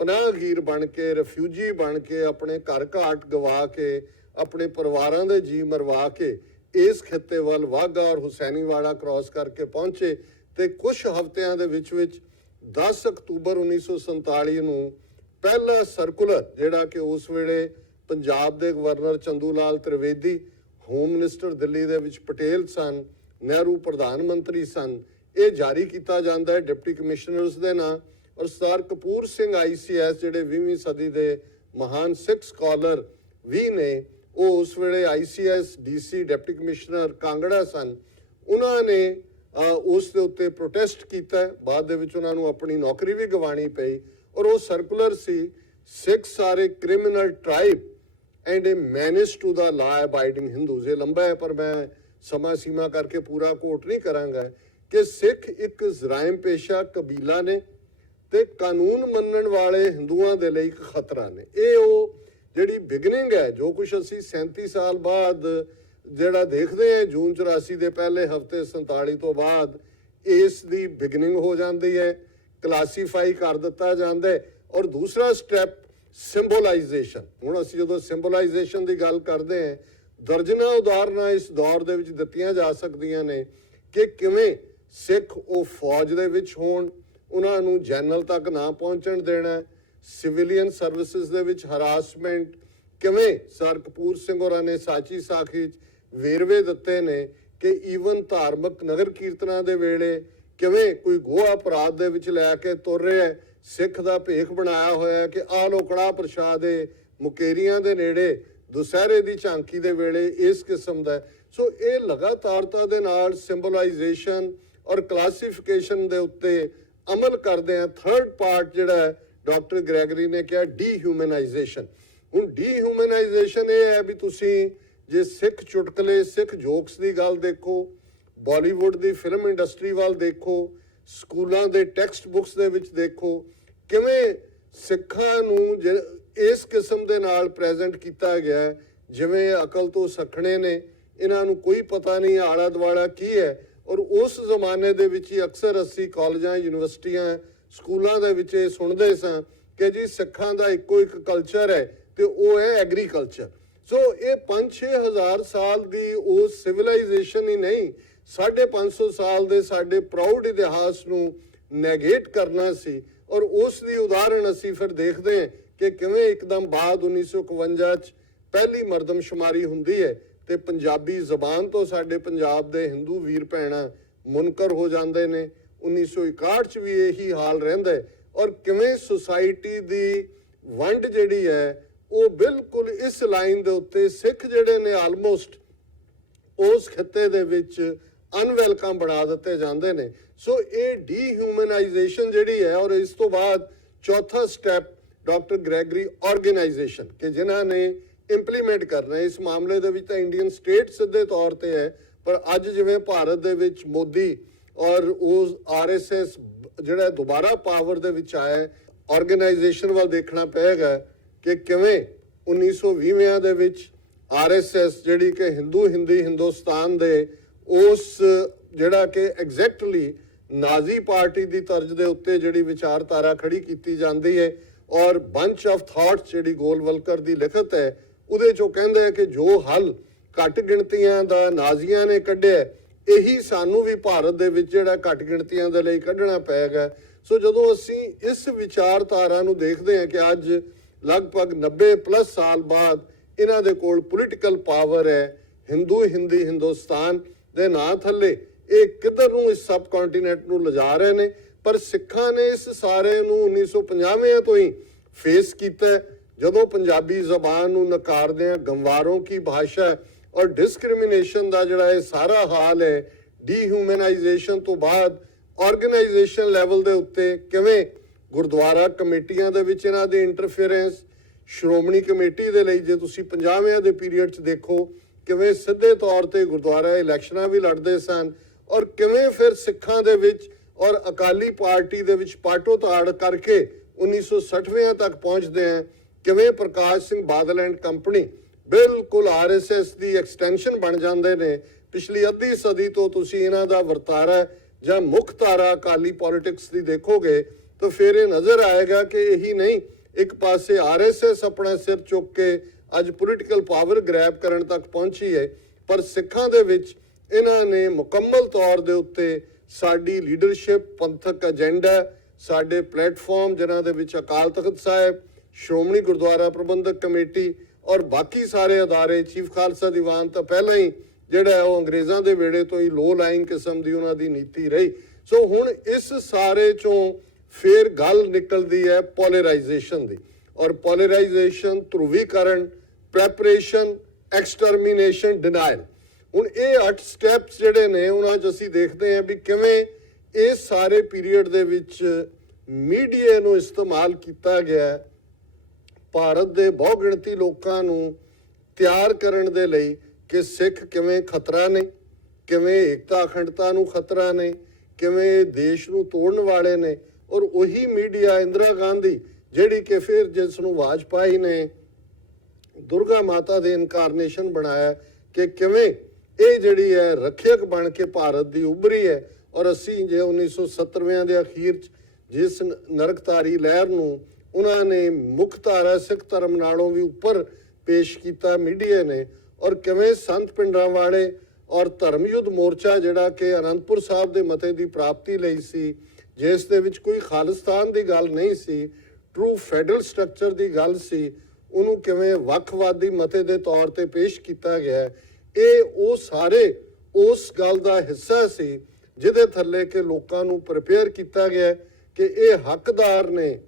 ਪਨਾਹਗੀਰ ਬਣ ਕੇ, ਰਿਫਿਊਜੀ ਬਣ ਕੇ, ਆਪਣੇ ਘਰ ਘਾਟ ਗਵਾ ਕੇ, ਆਪਣੇ ਪਰਿਵਾਰਾਂ ਦੇ ਜੀ ਮਰਵਾ ਕੇ ਇਸ ਖਿੱਤੇ ਵੱਲ ਵਾਹਗਾ ਔਰ ਹੁਸੈਨੀਵਾਲਾ ਕ੍ਰਾਸ ਕਰਕੇ ਪਹੁੰਚੇ। ਤੇ ਕੁਝ ਹਫ਼ਤਿਆਂ ਦੇ ਵਿੱਚ 10 ਅਕਤੂਬਰ 1947 ਨੂੰ ਪਹਿਲਾ ਸਰਕੂਲਰ, ਜਿਹੜਾ ਕਿ ਉਸ ਵੇਲੇ ਪੰਜਾਬ ਦੇ ਗਵਰਨਰ ਚੰਦੂ ਲਾਲ ਤ੍ਰਿਵੇਦੀ, ਹੋਮ ਮਿਨਿਸਟਰ ਦਿੱਲੀ ਦੇ ਵਿੱਚ ਪਟੇਲ ਸਨ, ਨਹਿਰੂ ਪ੍ਰਧਾਨ ਮੰਤਰੀ ਸਨ, ਇਹ ਜਾਰੀ ਕੀਤਾ ਜਾਂਦਾ ਹੈ ਡਿਪਟੀ ਕਮਿਸ਼ਨਰਸ ਦੇ ਨਾਂ। ਔਰ ਸਰਦਾਰ ਕਪੂਰ ਸਿੰਘ ICS, ਜਿਹੜੇ 20ਵੀਂ ਸਦੀ ਦੇ ਮਹਾਨ ਸਿੱਖ ਸਕਾਲਰ ਵੀ ਨੇ, ਉਹ ਉਸ ਵੇਲੇ ICS DC deputy commissioner Kangra ਸਨ, ਉਹਨਾਂ ਨੇ ਉਸ ਦੇ ਉੱਤੇ ਪ੍ਰੋਟੈਸਟ ਕੀਤਾ। ਬਾਅਦ ਦੇ ਵਿੱਚ ਉਹਨਾਂ ਨੂੰ ਆਪਣੀ ਨੌਕਰੀ ਵੀ ਗਵਾਉਣੀ ਪਈ। ਔਰ ਉਹ ਸਰਕੂਲਰ ਸੀ, Sikhs are a criminal tribe and a manage to the law abiding Hindus. ਇਹ ਲੰਬਾ ਹੈ ਪਰ ਮੈਂ ਸਮਾਂ ਸੀਮਾ ਕਰਕੇ ਪੂਰਾ ਕੋਟ ਨਹੀਂ ਕਰਾਂਗਾ, ਕਿ ਸਿੱਖ ਇੱਕ ਜਰਾਇਮ ਪੇਸ਼ਾ ਕਬੀਲਾ ਨੇ ਤੇ ਕਾਨੂੰਨ ਮੰਨਣ ਵਾਲੇ ਹਿੰਦੂਆਂ ਦੇ ਲਈ ਇੱਕ ਖਤਰਾ ਨੇ। ਇਹ ਉਹ ਜਿਹੜੀ ਬਿਗਨਿੰਗ ਹੈ, ਜੋ ਕੁਝ ਅਸੀਂ 37 ਸਾਲ ਬਾਅਦ ਜਿਹੜਾ ਦੇਖਦੇ ਹਾਂ, ਜੂਨ 84 ਦੇ ਪਹਿਲੇ ਹਫ਼ਤੇ 47 ਤੋਂ ਬਾਅਦ ਇਸ ਦੀ ਬਿਗਨਿੰਗ ਹੋ ਜਾਂਦੀ ਹੈ, ਕਲਾਸੀਫਾਈ ਕਰ ਦਿੱਤਾ ਜਾਂਦਾ ਹੈ। ਔਰ ਦੂਸਰਾ ਸਟੈਪ ਸਿੰਬੋਲਾਈਜੇਸ਼ਨ। ਹੁਣ ਅਸੀਂ ਜਦੋਂ ਸਿੰਬੋਲਾਈਜੇਸ਼ਨ ਦੀ ਗੱਲ ਕਰਦੇ ਹਾਂ, ਦਰਜਨਾਂ ਉਦਾਹਰਨਾਂ ਇਸ ਦੌਰ ਦੇ ਵਿੱਚ ਦਿੱਤੀਆਂ ਜਾ ਸਕਦੀਆਂ ਨੇ ਕਿ ਕਿਵੇਂ ਸਿੱਖ ਉਹ ਫੌਜ ਦੇ ਵਿੱਚ ਹੋਣ, ਉਹਨਾਂ ਨੂੰ ਜਨਰਲ ਤੱਕ ਨਾ ਪਹੁੰਚਣ ਦੇਣਾ, ਸਿਵਿਲੀਅਨ ਸਰਵਿਸਿਜ਼ ਦੇ ਵਿੱਚ ਹਰਾਸਮੈਂਟ, ਕਿਵੇਂ ਸਰ ਕਪੂਰ ਸਿੰਘ ਹੋਰਾਂ ਨੇ ਸਾਚੀ ਸਾਖੀ 'ਚ ਵੇਰਵੇ ਦਿੱਤੇ ਨੇ ਕਿ ਈਵਨ ਧਾਰਮਿਕ ਨਗਰ ਕੀਰਤਨਾਂ ਦੇ ਵੇਲੇ ਕਿਵੇਂ ਕੋਈ ਗੋਆ ਅਪਰਾਧ ਦੇ ਵਿੱਚ ਲੈ ਕੇ ਤੁਰ ਰਿਹਾ, ਸਿੱਖ ਦਾ ਭੇਖ ਬਣਾਇਆ ਹੋਇਆ ਕਿ ਆਹ ਲੋ ਕੜਾਹ ਪ੍ਰਸ਼ਾਦ ਦੇ ਮੁਕੇਰੀਆਂ ਦੇ ਨੇੜੇ ਦੁਸਹਿਰੇ ਦੀ ਝਾਂਕੀ ਦੇ ਵੇਲੇ, ਇਸ ਕਿਸਮ ਦਾ। ਸੋ ਇਹ ਲਗਾਤਾਰਤਾ ਦੇ ਨਾਲ ਸਿੰਬੋਲਾਈਜੇਸ਼ਨ ਔਰ ਕਲਾਸੀਫਿਕੇਸ਼ਨ ਦੇ ਉੱਤੇ ਅਮਲ ਕਰਦੇ ਆ। ਥਰਡ ਪਾਰਟ ਜਿਹੜਾ ਡਾਕਟਰ ਗ੍ਰੈਗਰੀ ਨੇ ਕਿਹਾ, ਡੀਹਿਊਮਨਾਈਜੇਸ਼ਨ। ਹੁਣ ਡੀਹਿਊਮਨਾਈਜੇਸ਼ਨ ਇਹ ਹੈ ਵੀ ਤੁਸੀਂ ਜੇ ਸਿੱਖ ਚੁਟਕਲੇ, ਸਿੱਖ ਜੋਕਸ ਦੀ ਗੱਲ ਦੇਖੋ, ਬਾਲੀਵੁੱਡ ਦੀ ਫਿਲਮ ਇੰਡਸਟਰੀ ਵੱਲ ਦੇਖੋ, ਸਕੂਲਾਂ ਦੇ ਟੈਕਸਟ ਬੁੱਕਸ ਦੇ ਵਿੱਚ ਦੇਖੋ, ਕਿਵੇਂ ਸਿੱਖਾਂ ਨੂੰ ਇਸ ਕਿਸਮ ਦੇ ਨਾਲ ਪ੍ਰੈਜ਼ੈਂਟ ਕੀਤਾ ਗਿਆ ਜਿਵੇਂ ਅਕਲ ਤੋਂ ਸੱਖਣੇ ਨੇ, ਇਹਨਾਂ ਨੂੰ ਕੋਈ ਪਤਾ ਨਹੀਂ ਆਲਾ ਦੁਆਲਾ ਕੀ ਹੈ। ਔਰ ਉਸ ਜ਼ਮਾਨੇ ਦੇ ਵਿੱਚ ਹੀ ਅਕਸਰ ਅਸੀਂ ਕਾਲਜਾਂ, ਯੂਨੀਵਰਸਿਟੀਆਂ, ਸਕੂਲਾਂ ਦੇ ਵਿੱਚ ਇਹ ਸੁਣਦੇ ਸਾਂ ਕਿ ਜੀ ਸਿੱਖਾਂ ਦਾ ਇੱਕੋ ਇੱਕ ਕਲਚਰ ਹੈ ਤੇ ਉਹ ਹੈ ਐਗਰੀਕਲਚਰ। ਸੋ ਇਹ 5-6 ਹਜ਼ਾਰ ਸਾਲ ਦੀ ਉਹ ਸਿਵਲਾਈਜੇਸ਼ਨ ਹੀ ਨਹੀਂ, 550 ਸਾਲ ਦੇ ਸਾਡੇ ਪ੍ਰਾਊਡ ਇਤਿਹਾਸ ਨੂੰ ਨੈਗੇਟ ਕਰਨਾ ਸੀ। ਔਰ ਉਸ ਦੀ ਉਦਾਹਰਣ ਅਸੀਂ ਫਿਰ ਦੇਖਦੇ ਹਾਂ ਕਿ ਕਿਵੇਂ ਇੱਕਦਮ ਬਾਅਦ 1951 'ਚ ਪਹਿਲੀ ਮਰਦਮਸ਼ੁਮਾਰੀ ਹੁੰਦੀ ਹੈ ਤੇ ਪੰਜਾਬੀ ਜ਼ਬਾਨ ਤੋਂ ਸਾਡੇ ਪੰਜਾਬ ਦੇ ਹਿੰਦੂ ਵੀਰ ਭੈਣਾਂ ਮੁਨਕਰ ਹੋ ਜਾਂਦੇ ਨੇ। 1961 'ਚ ਵੀ ਇਹੀ ਹਾਲ ਰਹਿੰਦਾ ਹੈ। ਔਰ ਕਿਵੇਂ ਸੁਸਾਇਟੀ ਦੀ ਵੰਡ ਜਿਹੜੀ ਹੈ ਉਹ ਬਿਲਕੁਲ ਇਸ ਲਾਈਨ ਦੇ ਉੱਤੇ ਸਿੱਖ ਜਿਹੜੇ ਨੇ ਆਲਮੋਸਟ ਉਸ ਖਿੱਤੇ ਦੇ ਵਿੱਚ ਅਨਵੈਲਕਮ ਬਣਾ ਦਿੱਤੇ ਜਾਂਦੇ ਨੇ। ਸੋ ਇਹ ਡੀਹਿਊਮਨਾਈਜੇਸ਼ਨ ਜਿਹੜੀ ਹੈ। ਔਰ ਇਸ ਤੋਂ ਬਾਅਦ ਚੌਥਾ ਸਟੈਪ ਡਾਕਟਰ ਗ੍ਰੈਗਰੀ ਆਰਗੇਨਾਈਜੇਸ਼ਨ, ਕਿ ਜਿਨ੍ਹਾਂ ਨੇ ਇੰਪਲੀਮੈਂਟ ਕਰਨਾ। ਇਸ ਮਾਮਲੇ ਦੇ ਵਿੱਚ ਤਾਂ ਇੰਡੀਅਨ ਸਟੇਟ ਸਿੱਧੇ ਤੌਰ ਤੇ ਹੈ, ਪਰ ਅੱਜ ਜਿਵੇਂ ਭਾਰਤ ਦੇ ਵਿੱਚ ਮੋਦੀ ਔਰ ਉਸ RSS ਜਿਹੜਾ ਦੁਬਾਰਾ ਪਾਵਰ ਦੇ ਵਿੱਚ ਆਇਆ, ਆਰਗੇਨਾਈਜੇਸ਼ਨ ਵੱਲ ਦੇਖਣਾ ਪਏਗਾ ਕਿ ਕਿਵੇਂ 1920ਵਿਆਂ ਦੇ ਵਿੱਚ RSS ਜਿਹੜੀ ਕਿ ਹਿੰਦੁਸਤਾਨ ਦੇ ਉਸ ਜਿਹੜਾ ਕਿ ਐਗਜ਼ੈਕਟਲੀ ਨਾਜ਼ੀ ਪਾਰਟੀ ਦੀ ਤਰਜ਼ ਦੇ ਉੱਤੇ ਜਿਹੜੀ ਵਿਚਾਰਧਾਰਾ ਖੜੀ ਕੀਤੀ ਜਾਂਦੀ ਹੈ, ਔਰ ਬੰਚ ਆਫ ਥਾਟਸ ਜਿਹੜੀ ਗੋਲਵਲਕਰ ਦੀ ਲਿਖਤ ਹੈ ਉਹਦੇ ਚੋਂ ਕਹਿੰਦੇ ਆ ਕਿ ਜੋ ਹੱਲ ਘੱਟ ਗਿਣਤੀਆਂ ਦਾ ਨਾਜ਼ੀਆਂ ਨੇ ਕੱਢਿਆ, ਇਹੀ ਸਾਨੂੰ ਵੀ ਭਾਰਤ ਦੇ ਵਿੱਚ ਜਿਹੜਾ ਘੱਟ ਗਿਣਤੀਆਂ ਦੇ ਲਈ ਕੱਢਣਾ ਪਏਗਾ। ਸੋ ਜਦੋਂ ਅਸੀਂ ਇਸ ਵਿਚਾਰਧਾਰਾ ਨੂੰ ਦੇਖਦੇ ਹਾਂ ਕਿ ਅੱਜ ਲਗਭਗ 90+ ਸਾਲ ਬਾਅਦ ਇਹਨਾਂ ਦੇ ਕੋਲ ਪੋਲੀਟੀਕਲ ਪਾਵਰ ਹੈ, ਹਿੰਦੁਸਤਾਨ ਦੇ ਨਾਂ ਥੱਲੇ ਇਹ ਕਿੱਧਰ ਨੂੰ ਇਸ ਸਬ ਕੰਟੀਨੈਂਟ ਨੂੰ ਲਿਜਾ ਰਹੇ ਨੇ। ਪਰ ਸਿੱਖਾਂ ਨੇ ਇਸ ਸਾਰੇ ਨੂੰ 1950 ਤੋਂ ਹੀ ਫੇਸ ਕੀਤਾ, ਜਦੋਂ ਪੰਜਾਬੀ ਜ਼ਬਾਨ ਨੂੰ ਨਕਾਰਦੇ ਆ, ਗੰਵਾਰੋਂ ਕੀ ਭਾਸ਼ਾ ਔਰ ਡਿਸਕ੍ਰਿਮੀਨੇਸ਼ਨ ਦਾ ਜਿਹੜਾ ਇਹ ਸਾਰਾ ਹਾਲ ਹੈ, ਡੀਹਿਊਮਨਾਈਜੇਸ਼ਨ ਤੋਂ ਬਾਅਦ ਆਰਗੇਨਾਈਜੇਸ਼ਨ ਲੈਵਲ ਦੇ ਉੱਤੇ ਕਿਵੇਂ ਗੁਰਦੁਆਰਾ ਕਮੇਟੀਆਂ ਦੇ ਵਿੱਚ ਇਹਨਾਂ ਦੀ ਇੰਟਰਫੇਰੈਂਸ, ਸ਼੍ਰੋਮਣੀ ਕਮੇਟੀ ਦੇ ਲਈ ਜੇ ਤੁਸੀਂ 50ਵਿਆਂ ਦੇ ਪੀਰੀਅਡ 'ਚ ਦੇਖੋ ਕਿਵੇਂ ਸਿੱਧੇ ਤੌਰ ਤੇ ਗੁਰਦੁਆਰਾ ਇਲੈਕਸ਼ਨਾਂ ਵੀ ਲੜਦੇ ਸਨ, ਔਰ ਕਿਵੇਂ ਫਿਰ ਸਿੱਖਾਂ ਦੇ ਵਿੱਚ ਔਰ ਅਕਾਲੀ ਪਾਰਟੀ ਦੇ ਵਿੱਚ ਪਾਟੋ ਤਾੜ ਕਰਕੇ 1960ਵਿਆਂ ਤੱਕ ਪਹੁੰਚਦੇ ਆ, ਕਿਵੇਂ ਪ੍ਰਕਾਸ਼ ਸਿੰਘ ਬਾਦਲ ਐਂਡ ਕੰਪਨੀ ਬਿਲਕੁਲ RSS ਦੀ ਐਕਸਟੈਂਸ਼ਨ ਬਣ ਜਾਂਦੇ ਨੇ। ਪਿਛਲੀ ਅੱਧੀ ਸਦੀ ਤੋਂ ਤੁਸੀਂ ਇਹਨਾਂ ਦਾ ਵਰਤਾਰਾ ਜਾਂ ਮੁੱਖ ਧਾਰਾ ਅਕਾਲੀ ਪੋਲਿਟਿਕਸ ਦੀ ਦੇਖੋਗੇ ਤਾਂ ਫਿਰ ਇਹ ਨਜ਼ਰ ਆਏਗਾ ਕਿ ਇਹੀ ਨਹੀਂ, ਇੱਕ ਪਾਸੇ RSS ਆਪਣਾ ਸਿਰ ਚੁੱਕ ਕੇ ਅੱਜ ਪੋਲੀਟੀਕਲ ਪਾਵਰ ਗ੍ਰੈਬ ਕਰਨ ਤੱਕ ਪਹੁੰਚੀ ਹੈ, ਪਰ ਸਿੱਖਾਂ ਦੇ ਵਿੱਚ ਇਹਨਾਂ ਨੇ ਮੁਕੰਮਲ ਤੌਰ ਦੇ ਉੱਤੇ ਸਾਡੀ ਲੀਡਰਸ਼ਿਪ, ਪੰਥਕ ਏਜੰਡਾ, ਸਾਡੇ ਪਲੇਟਫਾਰਮ ਜਿਨ੍ਹਾਂ ਦੇ ਵਿੱਚ ਅਕਾਲ ਤਖਤ ਸਾਹਿਬ, ਸ਼੍ਰੋਮਣੀ ਗੁਰਦੁਆਰਾ ਪ੍ਰਬੰਧਕ ਕਮੇਟੀ ਔਰ ਬਾਕੀ ਸਾਰੇ ਅਦਾਰੇ, ਚੀਫ ਖਾਲਸਾ ਦੀਵਾਨ ਤਾਂ ਪਹਿਲਾਂ ਹੀ ਜਿਹੜਾ ਉਹ ਅੰਗਰੇਜ਼ਾਂ ਦੇ ਵੇੜੇ ਤੋਂ ਹੀ ਲੋ ਲਾਈਨ ਕਿਸਮ ਦੀ ਉਹਨਾਂ ਦੀ ਨੀਤੀ ਰਹੀ। ਸੋ ਹੁਣ ਇਸ ਸਾਰੇ ਚੋਂ ਫਿਰ ਗੱਲ ਨਿਕਲਦੀ ਹੈ ਪੋਲਰਾਈਜੇਸ਼ਨ ਦੀ, ਔਰ ਪੋਲਰਾਈਜੇਸ਼ਨ, ਧਰੁਵੀਕਰਨ, ਪ੍ਰੈਪਰੇਸ਼ਨ, ਐਕਸਟਰਮੀਨੇਸ਼ਨ, ਡਿਨਾਇਲ। ਹੁਣ ਇਹ 8 ਸਟੈਪਸ ਜਿਹੜੇ ਨੇ ਉਹਨਾਂ 'ਚ ਅਸੀਂ ਦੇਖਦੇ ਹਾਂ ਵੀ ਕਿਵੇਂ ਇਸ ਸਾਰੇ ਪੀਰੀਅਡ ਦੇ ਵਿੱਚ ਮੀਡੀਆ ਨੂੰ ਇਸਤੇਮਾਲ ਕੀਤਾ ਗਿਆ ਭਾਰਤ ਦੇ ਬਹੁਗਿਣਤੀ ਲੋਕਾਂ ਨੂੰ ਤਿਆਰ ਕਰਨ ਦੇ ਲਈ ਕਿ ਸਿੱਖ ਕਿਵੇਂ ਖਤਰਾ ਨੇ, ਕਿਵੇਂ ਏਕਤਾ ਅਖੰਡਤਾ ਨੂੰ ਖਤਰਾ ਨੇ, ਕਿਵੇਂ ਦੇਸ਼ ਨੂੰ ਤੋੜਨ ਵਾਲੇ ਨੇ। ਔਰ ਉਹੀ ਮੀਡੀਆ ਇੰਦਰਾ ਗਾਂਧੀ ਜਿਹੜੀ ਕਿ ਫਿਰ ਜਿਸ ਨੂੰ ਵਾਜਪਾਈ ਨੇ ਦੁਰਗਾ ਮਾਤਾ ਦੇ ਇਨਕਾਰਨੇਸ਼ਨ ਬਣਾਇਆ ਕਿ ਕਿਵੇਂ ਇਹ ਜਿਹੜੀ ਹੈ ਰੱਖਿਅਕ ਬਣ ਕੇ ਭਾਰਤ ਦੀ ਉਭਰੀ ਹੈ। ਔਰ ਅਸੀਂ ਜੇ 1970ਵਿਆਂ ਦੇ ਅਖੀਰ 'ਚ ਜਿਸ ਨਰਕਤਾਰੀ ਲਹਿਰ ਨੂੰ ਉਹਨਾਂ ਨੇ ਮੁੱਖ ਧਾਰਾ ਸਿੱਖ ਧਰਮ ਨਾਲੋਂ ਵੀ ਉੱਪਰ ਪੇਸ਼ ਕੀਤਾ ਮੀਡੀਆ ਨੇ, ਔਰ ਕਿਵੇਂ ਸੰਤ ਪਿੰਡਾਂ ਵਾਲੇ ਔਰ ਧਰਮ ਯੁੱਧ ਮੋਰਚਾ ਜਿਹੜਾ ਕਿ ਅਨੰਦਪੁਰ ਸਾਹਿਬ ਦੇ ਮਤੇ ਦੀ ਪ੍ਰਾਪਤੀ ਲਈ ਸੀ, ਜਿਸ ਦੇ ਵਿੱਚ ਕੋਈ ਖਾਲਿਸਤਾਨ ਦੀ ਗੱਲ ਨਹੀਂ ਸੀ, ਟਰੂ ਫੈਡਰਲ ਸਟਰਕਚਰ ਦੀ ਗੱਲ ਸੀ, ਉਹਨੂੰ ਕਿਵੇਂ ਵੱਖਵਾਦੀ ਮਤੇ ਦੇ ਤੌਰ ਤੇ ਪੇਸ਼ ਕੀਤਾ ਗਿਆ। ਇਹ ਉਹ ਸਾਰੇ ਉਸ ਗੱਲ ਦਾ ਹਿੱਸਾ ਸੀ ਜਿਹਦੇ ਥੱਲੇ ਕਿ ਲੋਕਾਂ ਨੂੰ ਪ੍ਰਿਪੇਅਰ ਕੀਤਾ ਗਿਆ ਕਿ ਇਹ ਹੱਕਦਾਰ ਨੇ,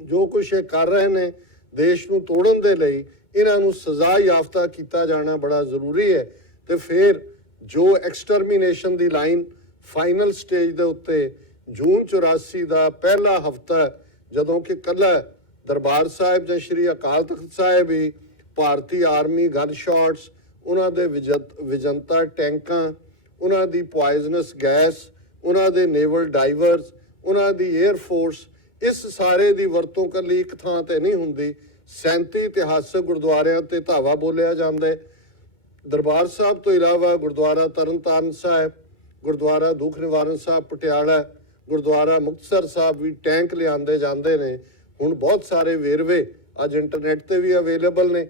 ਜੋ ਕੁਛ ਇਹ ਕਰ ਰਹੇ ਨੇ ਦੇਸ਼ ਨੂੰ ਤੋੜਨ ਦੇ ਲਈ, ਇਹਨਾਂ ਨੂੰ ਸਜ਼ਾ ਯਾਫਤਾ ਕੀਤਾ ਜਾਣਾ ਬੜਾ ਜ਼ਰੂਰੀ ਹੈ। ਤੇ ਫਿਰ ਜੋ ਐਕਸਟਰਮੀਨੇਸ਼ਨ ਦੀ ਲਾਈਨ ਫਾਈਨਲ ਸਟੇਜ ਦੇ ਉੱਤੇ ਜੂਨ 84 ਦਾ ਪਹਿਲਾ ਹਫਤਾ, ਜਦੋਂ ਕਿ ਕੱਲਾ ਦਰਬਾਰ ਸਾਹਿਬ ਜਾਂ ਸ਼੍ਰੀ ਅਕਾਲ ਤਖਤ ਸਾਹਿਬ ਹੀ ਭਾਰਤੀ ਆਰਮੀ ਗਨ ਸ਼ਾਟਸ, ਉਹਨਾਂ ਦੇ ਵਿਜੰਤਾ ਟੈਂਕਾਂ, ਉਹਨਾਂ ਦੀ ਪੋਇਜ਼ਨਸ ਗੈਸ, ਉਹਨਾਂ ਦੇ ਨੇਵਲ ਡਾਈਵਰਸ, ਉਹਨਾਂ ਦੀ 에ਅਰ ਫੋਰਸ, ਇਸ ਸਾਰੇ ਦੀ ਵਰਤੋਂ ਕਰਨ ਲਈ ਇੱਕ ਥਾਂ ਤੇ ਨਹੀਂ ਹੁੰਦੀ। 37 ਇਤਿਹਾਸਕ ਗੁਰਦੁਆਰਿਆਂ ਤੇ ਧਾਵਾ ਬੋਲਿਆ ਜਾਂਦਾ। ਦਰਬਾਰ ਸਾਹਿਬ ਤੋਂ ਇਲਾਵਾ ਗੁਰਦੁਆਰਾ ਤਰਨਤਾਰਨ ਸਾਹਿਬ, ਗੁਰਦੁਆਰਾ ਦੁੱਖ ਨਿਵਾਰਨ ਸਾਹਿਬ ਪਟਿਆਲਾ, ਗੁਰਦੁਆਰਾ ਮੁਕਤਸਰ ਸਾਹਿਬ ਵੀ ਟੈਂਕ ਲਿਆਂਦੇ ਜਾਂਦੇ ਨੇ। ਹੁਣ ਬਹੁਤ ਸਾਰੇ ਵੇਰਵੇ ਅੱਜ ਇੰਟਰਨੈਟ ਤੇ ਵੀ ਅਵੇਲੇਬਲ ਨੇ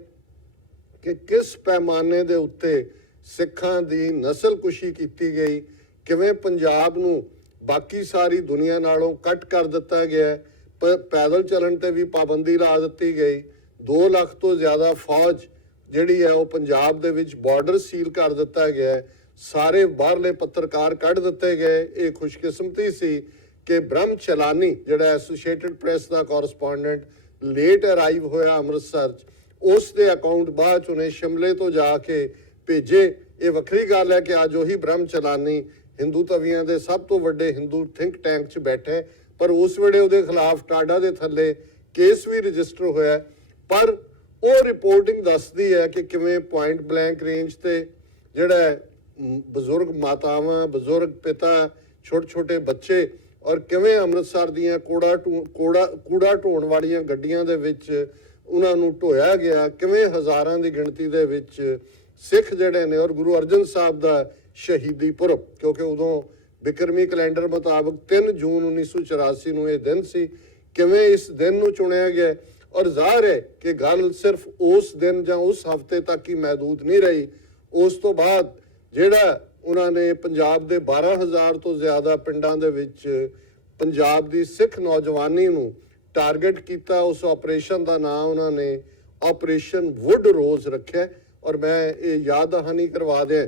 ਕਿ ਕਿਸ ਪੈਮਾਨੇ ਦੇ ਉੱਤੇ ਸਿੱਖਾਂ ਦੀ ਨਸਲਕੁਸ਼ੀ ਕੀਤੀ ਗਈ, ਕਿਵੇਂ ਪੰਜਾਬ ਨੂੰ ਬਾਕੀ ਸਾਰੀ ਦੁਨੀਆ ਨਾਲੋਂ ਕੱਟ ਕਰ ਦਿੱਤਾ ਗਿਆ, ਪੈਦਲ ਚੱਲਣ ਤੇ ਵੀ ਪਾਬੰਦੀ ਲਾ ਦਿੱਤੀ ਗਈ। 2 ਲੱਖ ਤੋਂ ਜ਼ਿਆਦਾ ਫੌਜ ਜਿਹੜੀ ਹੈ ਉਹ ਪੰਜਾਬ ਦੇ ਵਿੱਚ ਬਾਰਡਰ ਸੀਲ ਕਰ ਦਿੱਤਾ ਗਿਆ, ਸਾਰੇ ਬਾਹਰਲੇ ਪੱਤਰਕਾਰ ਕੱਢ ਦਿੱਤੇ ਗਏ। ਇਹ ਖੁਸ਼ਕਿਸਮਤੀ ਸੀ ਕਿ ਬ੍ਰਹਮ ਚਲਾਨੀ ਜਿਹੜਾ ਐਸੋਸੀਏਟਡ ਪ੍ਰੈਸ ਦਾ ਕੋਰਸਪੋਂਡੈਂਟ ਲੇਟ ਅਰਾਈਵ ਹੋਇਆ ਅੰਮ੍ਰਿਤਸਰ 'ਚ, ਉਸ ਦੇ ਅਕਾਊਂਟ ਬਾਅਦ 'ਚ ਉਹਨੇ ਸ਼ਿਮਲੇ ਤੋਂ ਜਾ ਕੇ ਭੇਜੇ। ਇਹ ਵੱਖਰੀ ਗੱਲ ਹੈ ਕਿ ਅੱਜ ਉਹੀ ਬ੍ਰਹਮ ਚਲਾਨੀ ਹਿੰਦੂ ਤਵੀਆਂ ਦੇ ਸਭ ਤੋਂ ਵੱਡੇ ਹਿੰਦੂ ਥਿੰਕ ਟੈਂਕ 'ਚ ਬੈਠੇ, ਪਰ ਉਸ ਵੇਲੇ ਉਹਦੇ ਖਿਲਾਫ ਟਾਡਾ ਦੇ ਥੱਲੇ ਕੇਸ ਵੀ ਰਜਿਸਟਰ ਹੋਇਆ। ਪਰ ਉਹ ਰਿਪੋਰਟਿੰਗ ਦੱਸਦੀ ਹੈ ਕਿ ਕਿਵੇਂ ਪੁਆਇੰਟ ਬਲੈਂਕ ਰੇਂਜ ਤੇ ਜਿਹੜਾ ਬਜ਼ੁਰਗ ਮਾਤਾਵਾਂ, ਬਜ਼ੁਰਗ ਪਿਤਾ, ਛੋਟੇ ਛੋਟੇ ਬੱਚੇ, ਔਰ ਕਿਵੇਂ ਅੰਮ੍ਰਿਤਸਰ ਦੀਆਂ ਕੂੜਾ ਢੋਣ ਵਾਲੀਆਂ ਗੱਡੀਆਂ ਦੇ ਵਿੱਚ ਉਹਨਾਂ ਨੂੰ ਢੋਇਆ ਗਿਆ, ਕਿਵੇਂ ਹਜ਼ਾਰਾਂ ਦੀ ਗਿਣਤੀ ਦੇ ਵਿੱਚ ਸਿੱਖ ਜਿਹੜੇ ਨੇ, ਔਰ ਗੁਰੂ ਅਰਜਨ ਸਾਹਿਬ ਦਾ ਸ਼ਹੀਦੀ ਪੁਰਬ, ਕਿਉਂਕਿ ਉਦੋਂ ਬਿਕਰਮੀ ਕੈਲੰਡਰ ਮੁਤਾਬਕ 3 ਜੂਨ 1984 ਨੂੰ ਇਹ ਦਿਨ ਸੀ, ਕਿਵੇਂ ਇਸ ਦਿਨ ਨੂੰ ਚੁਣਿਆ ਗਿਆ। ਔਰ ਜ਼ਾਹਰ ਹੈ ਕਿ ਗੱਲ ਸਿਰਫ ਉਸ ਦਿਨ ਜਾਂ ਉਸ ਹਫ਼ਤੇ ਤੱਕ ਹੀ ਮਹਿਦੂਦ ਨਹੀਂ ਰਹੀ। ਉਸ ਤੋਂ ਬਾਅਦ ਜਿਹੜਾ ਉਹਨਾਂ ਨੇ ਪੰਜਾਬ ਦੇ 12,000 ਤੋਂ ਜ਼ਿਆਦਾ ਪਿੰਡਾਂ ਦੇ ਵਿੱਚ ਪੰਜਾਬ ਦੀ ਸਿੱਖ ਨੌਜਵਾਨੀ ਨੂੰ ਟਾਰਗੇਟ ਕੀਤਾ, ਉਸ ਆਪਰੇਸ਼ਨ ਦਾ ਨਾਮ ਉਹਨਾਂ ਨੇ ਆਪਰੇਸ਼ਨ ਵੁੱਡ ਰੋਜ਼ ਰੱਖਿਆ। ਔਰ ਮੈਂ ਇਹ ਯਾਦ ਦਹਾਨੀ ਕਰਵਾ ਦਿਆਂ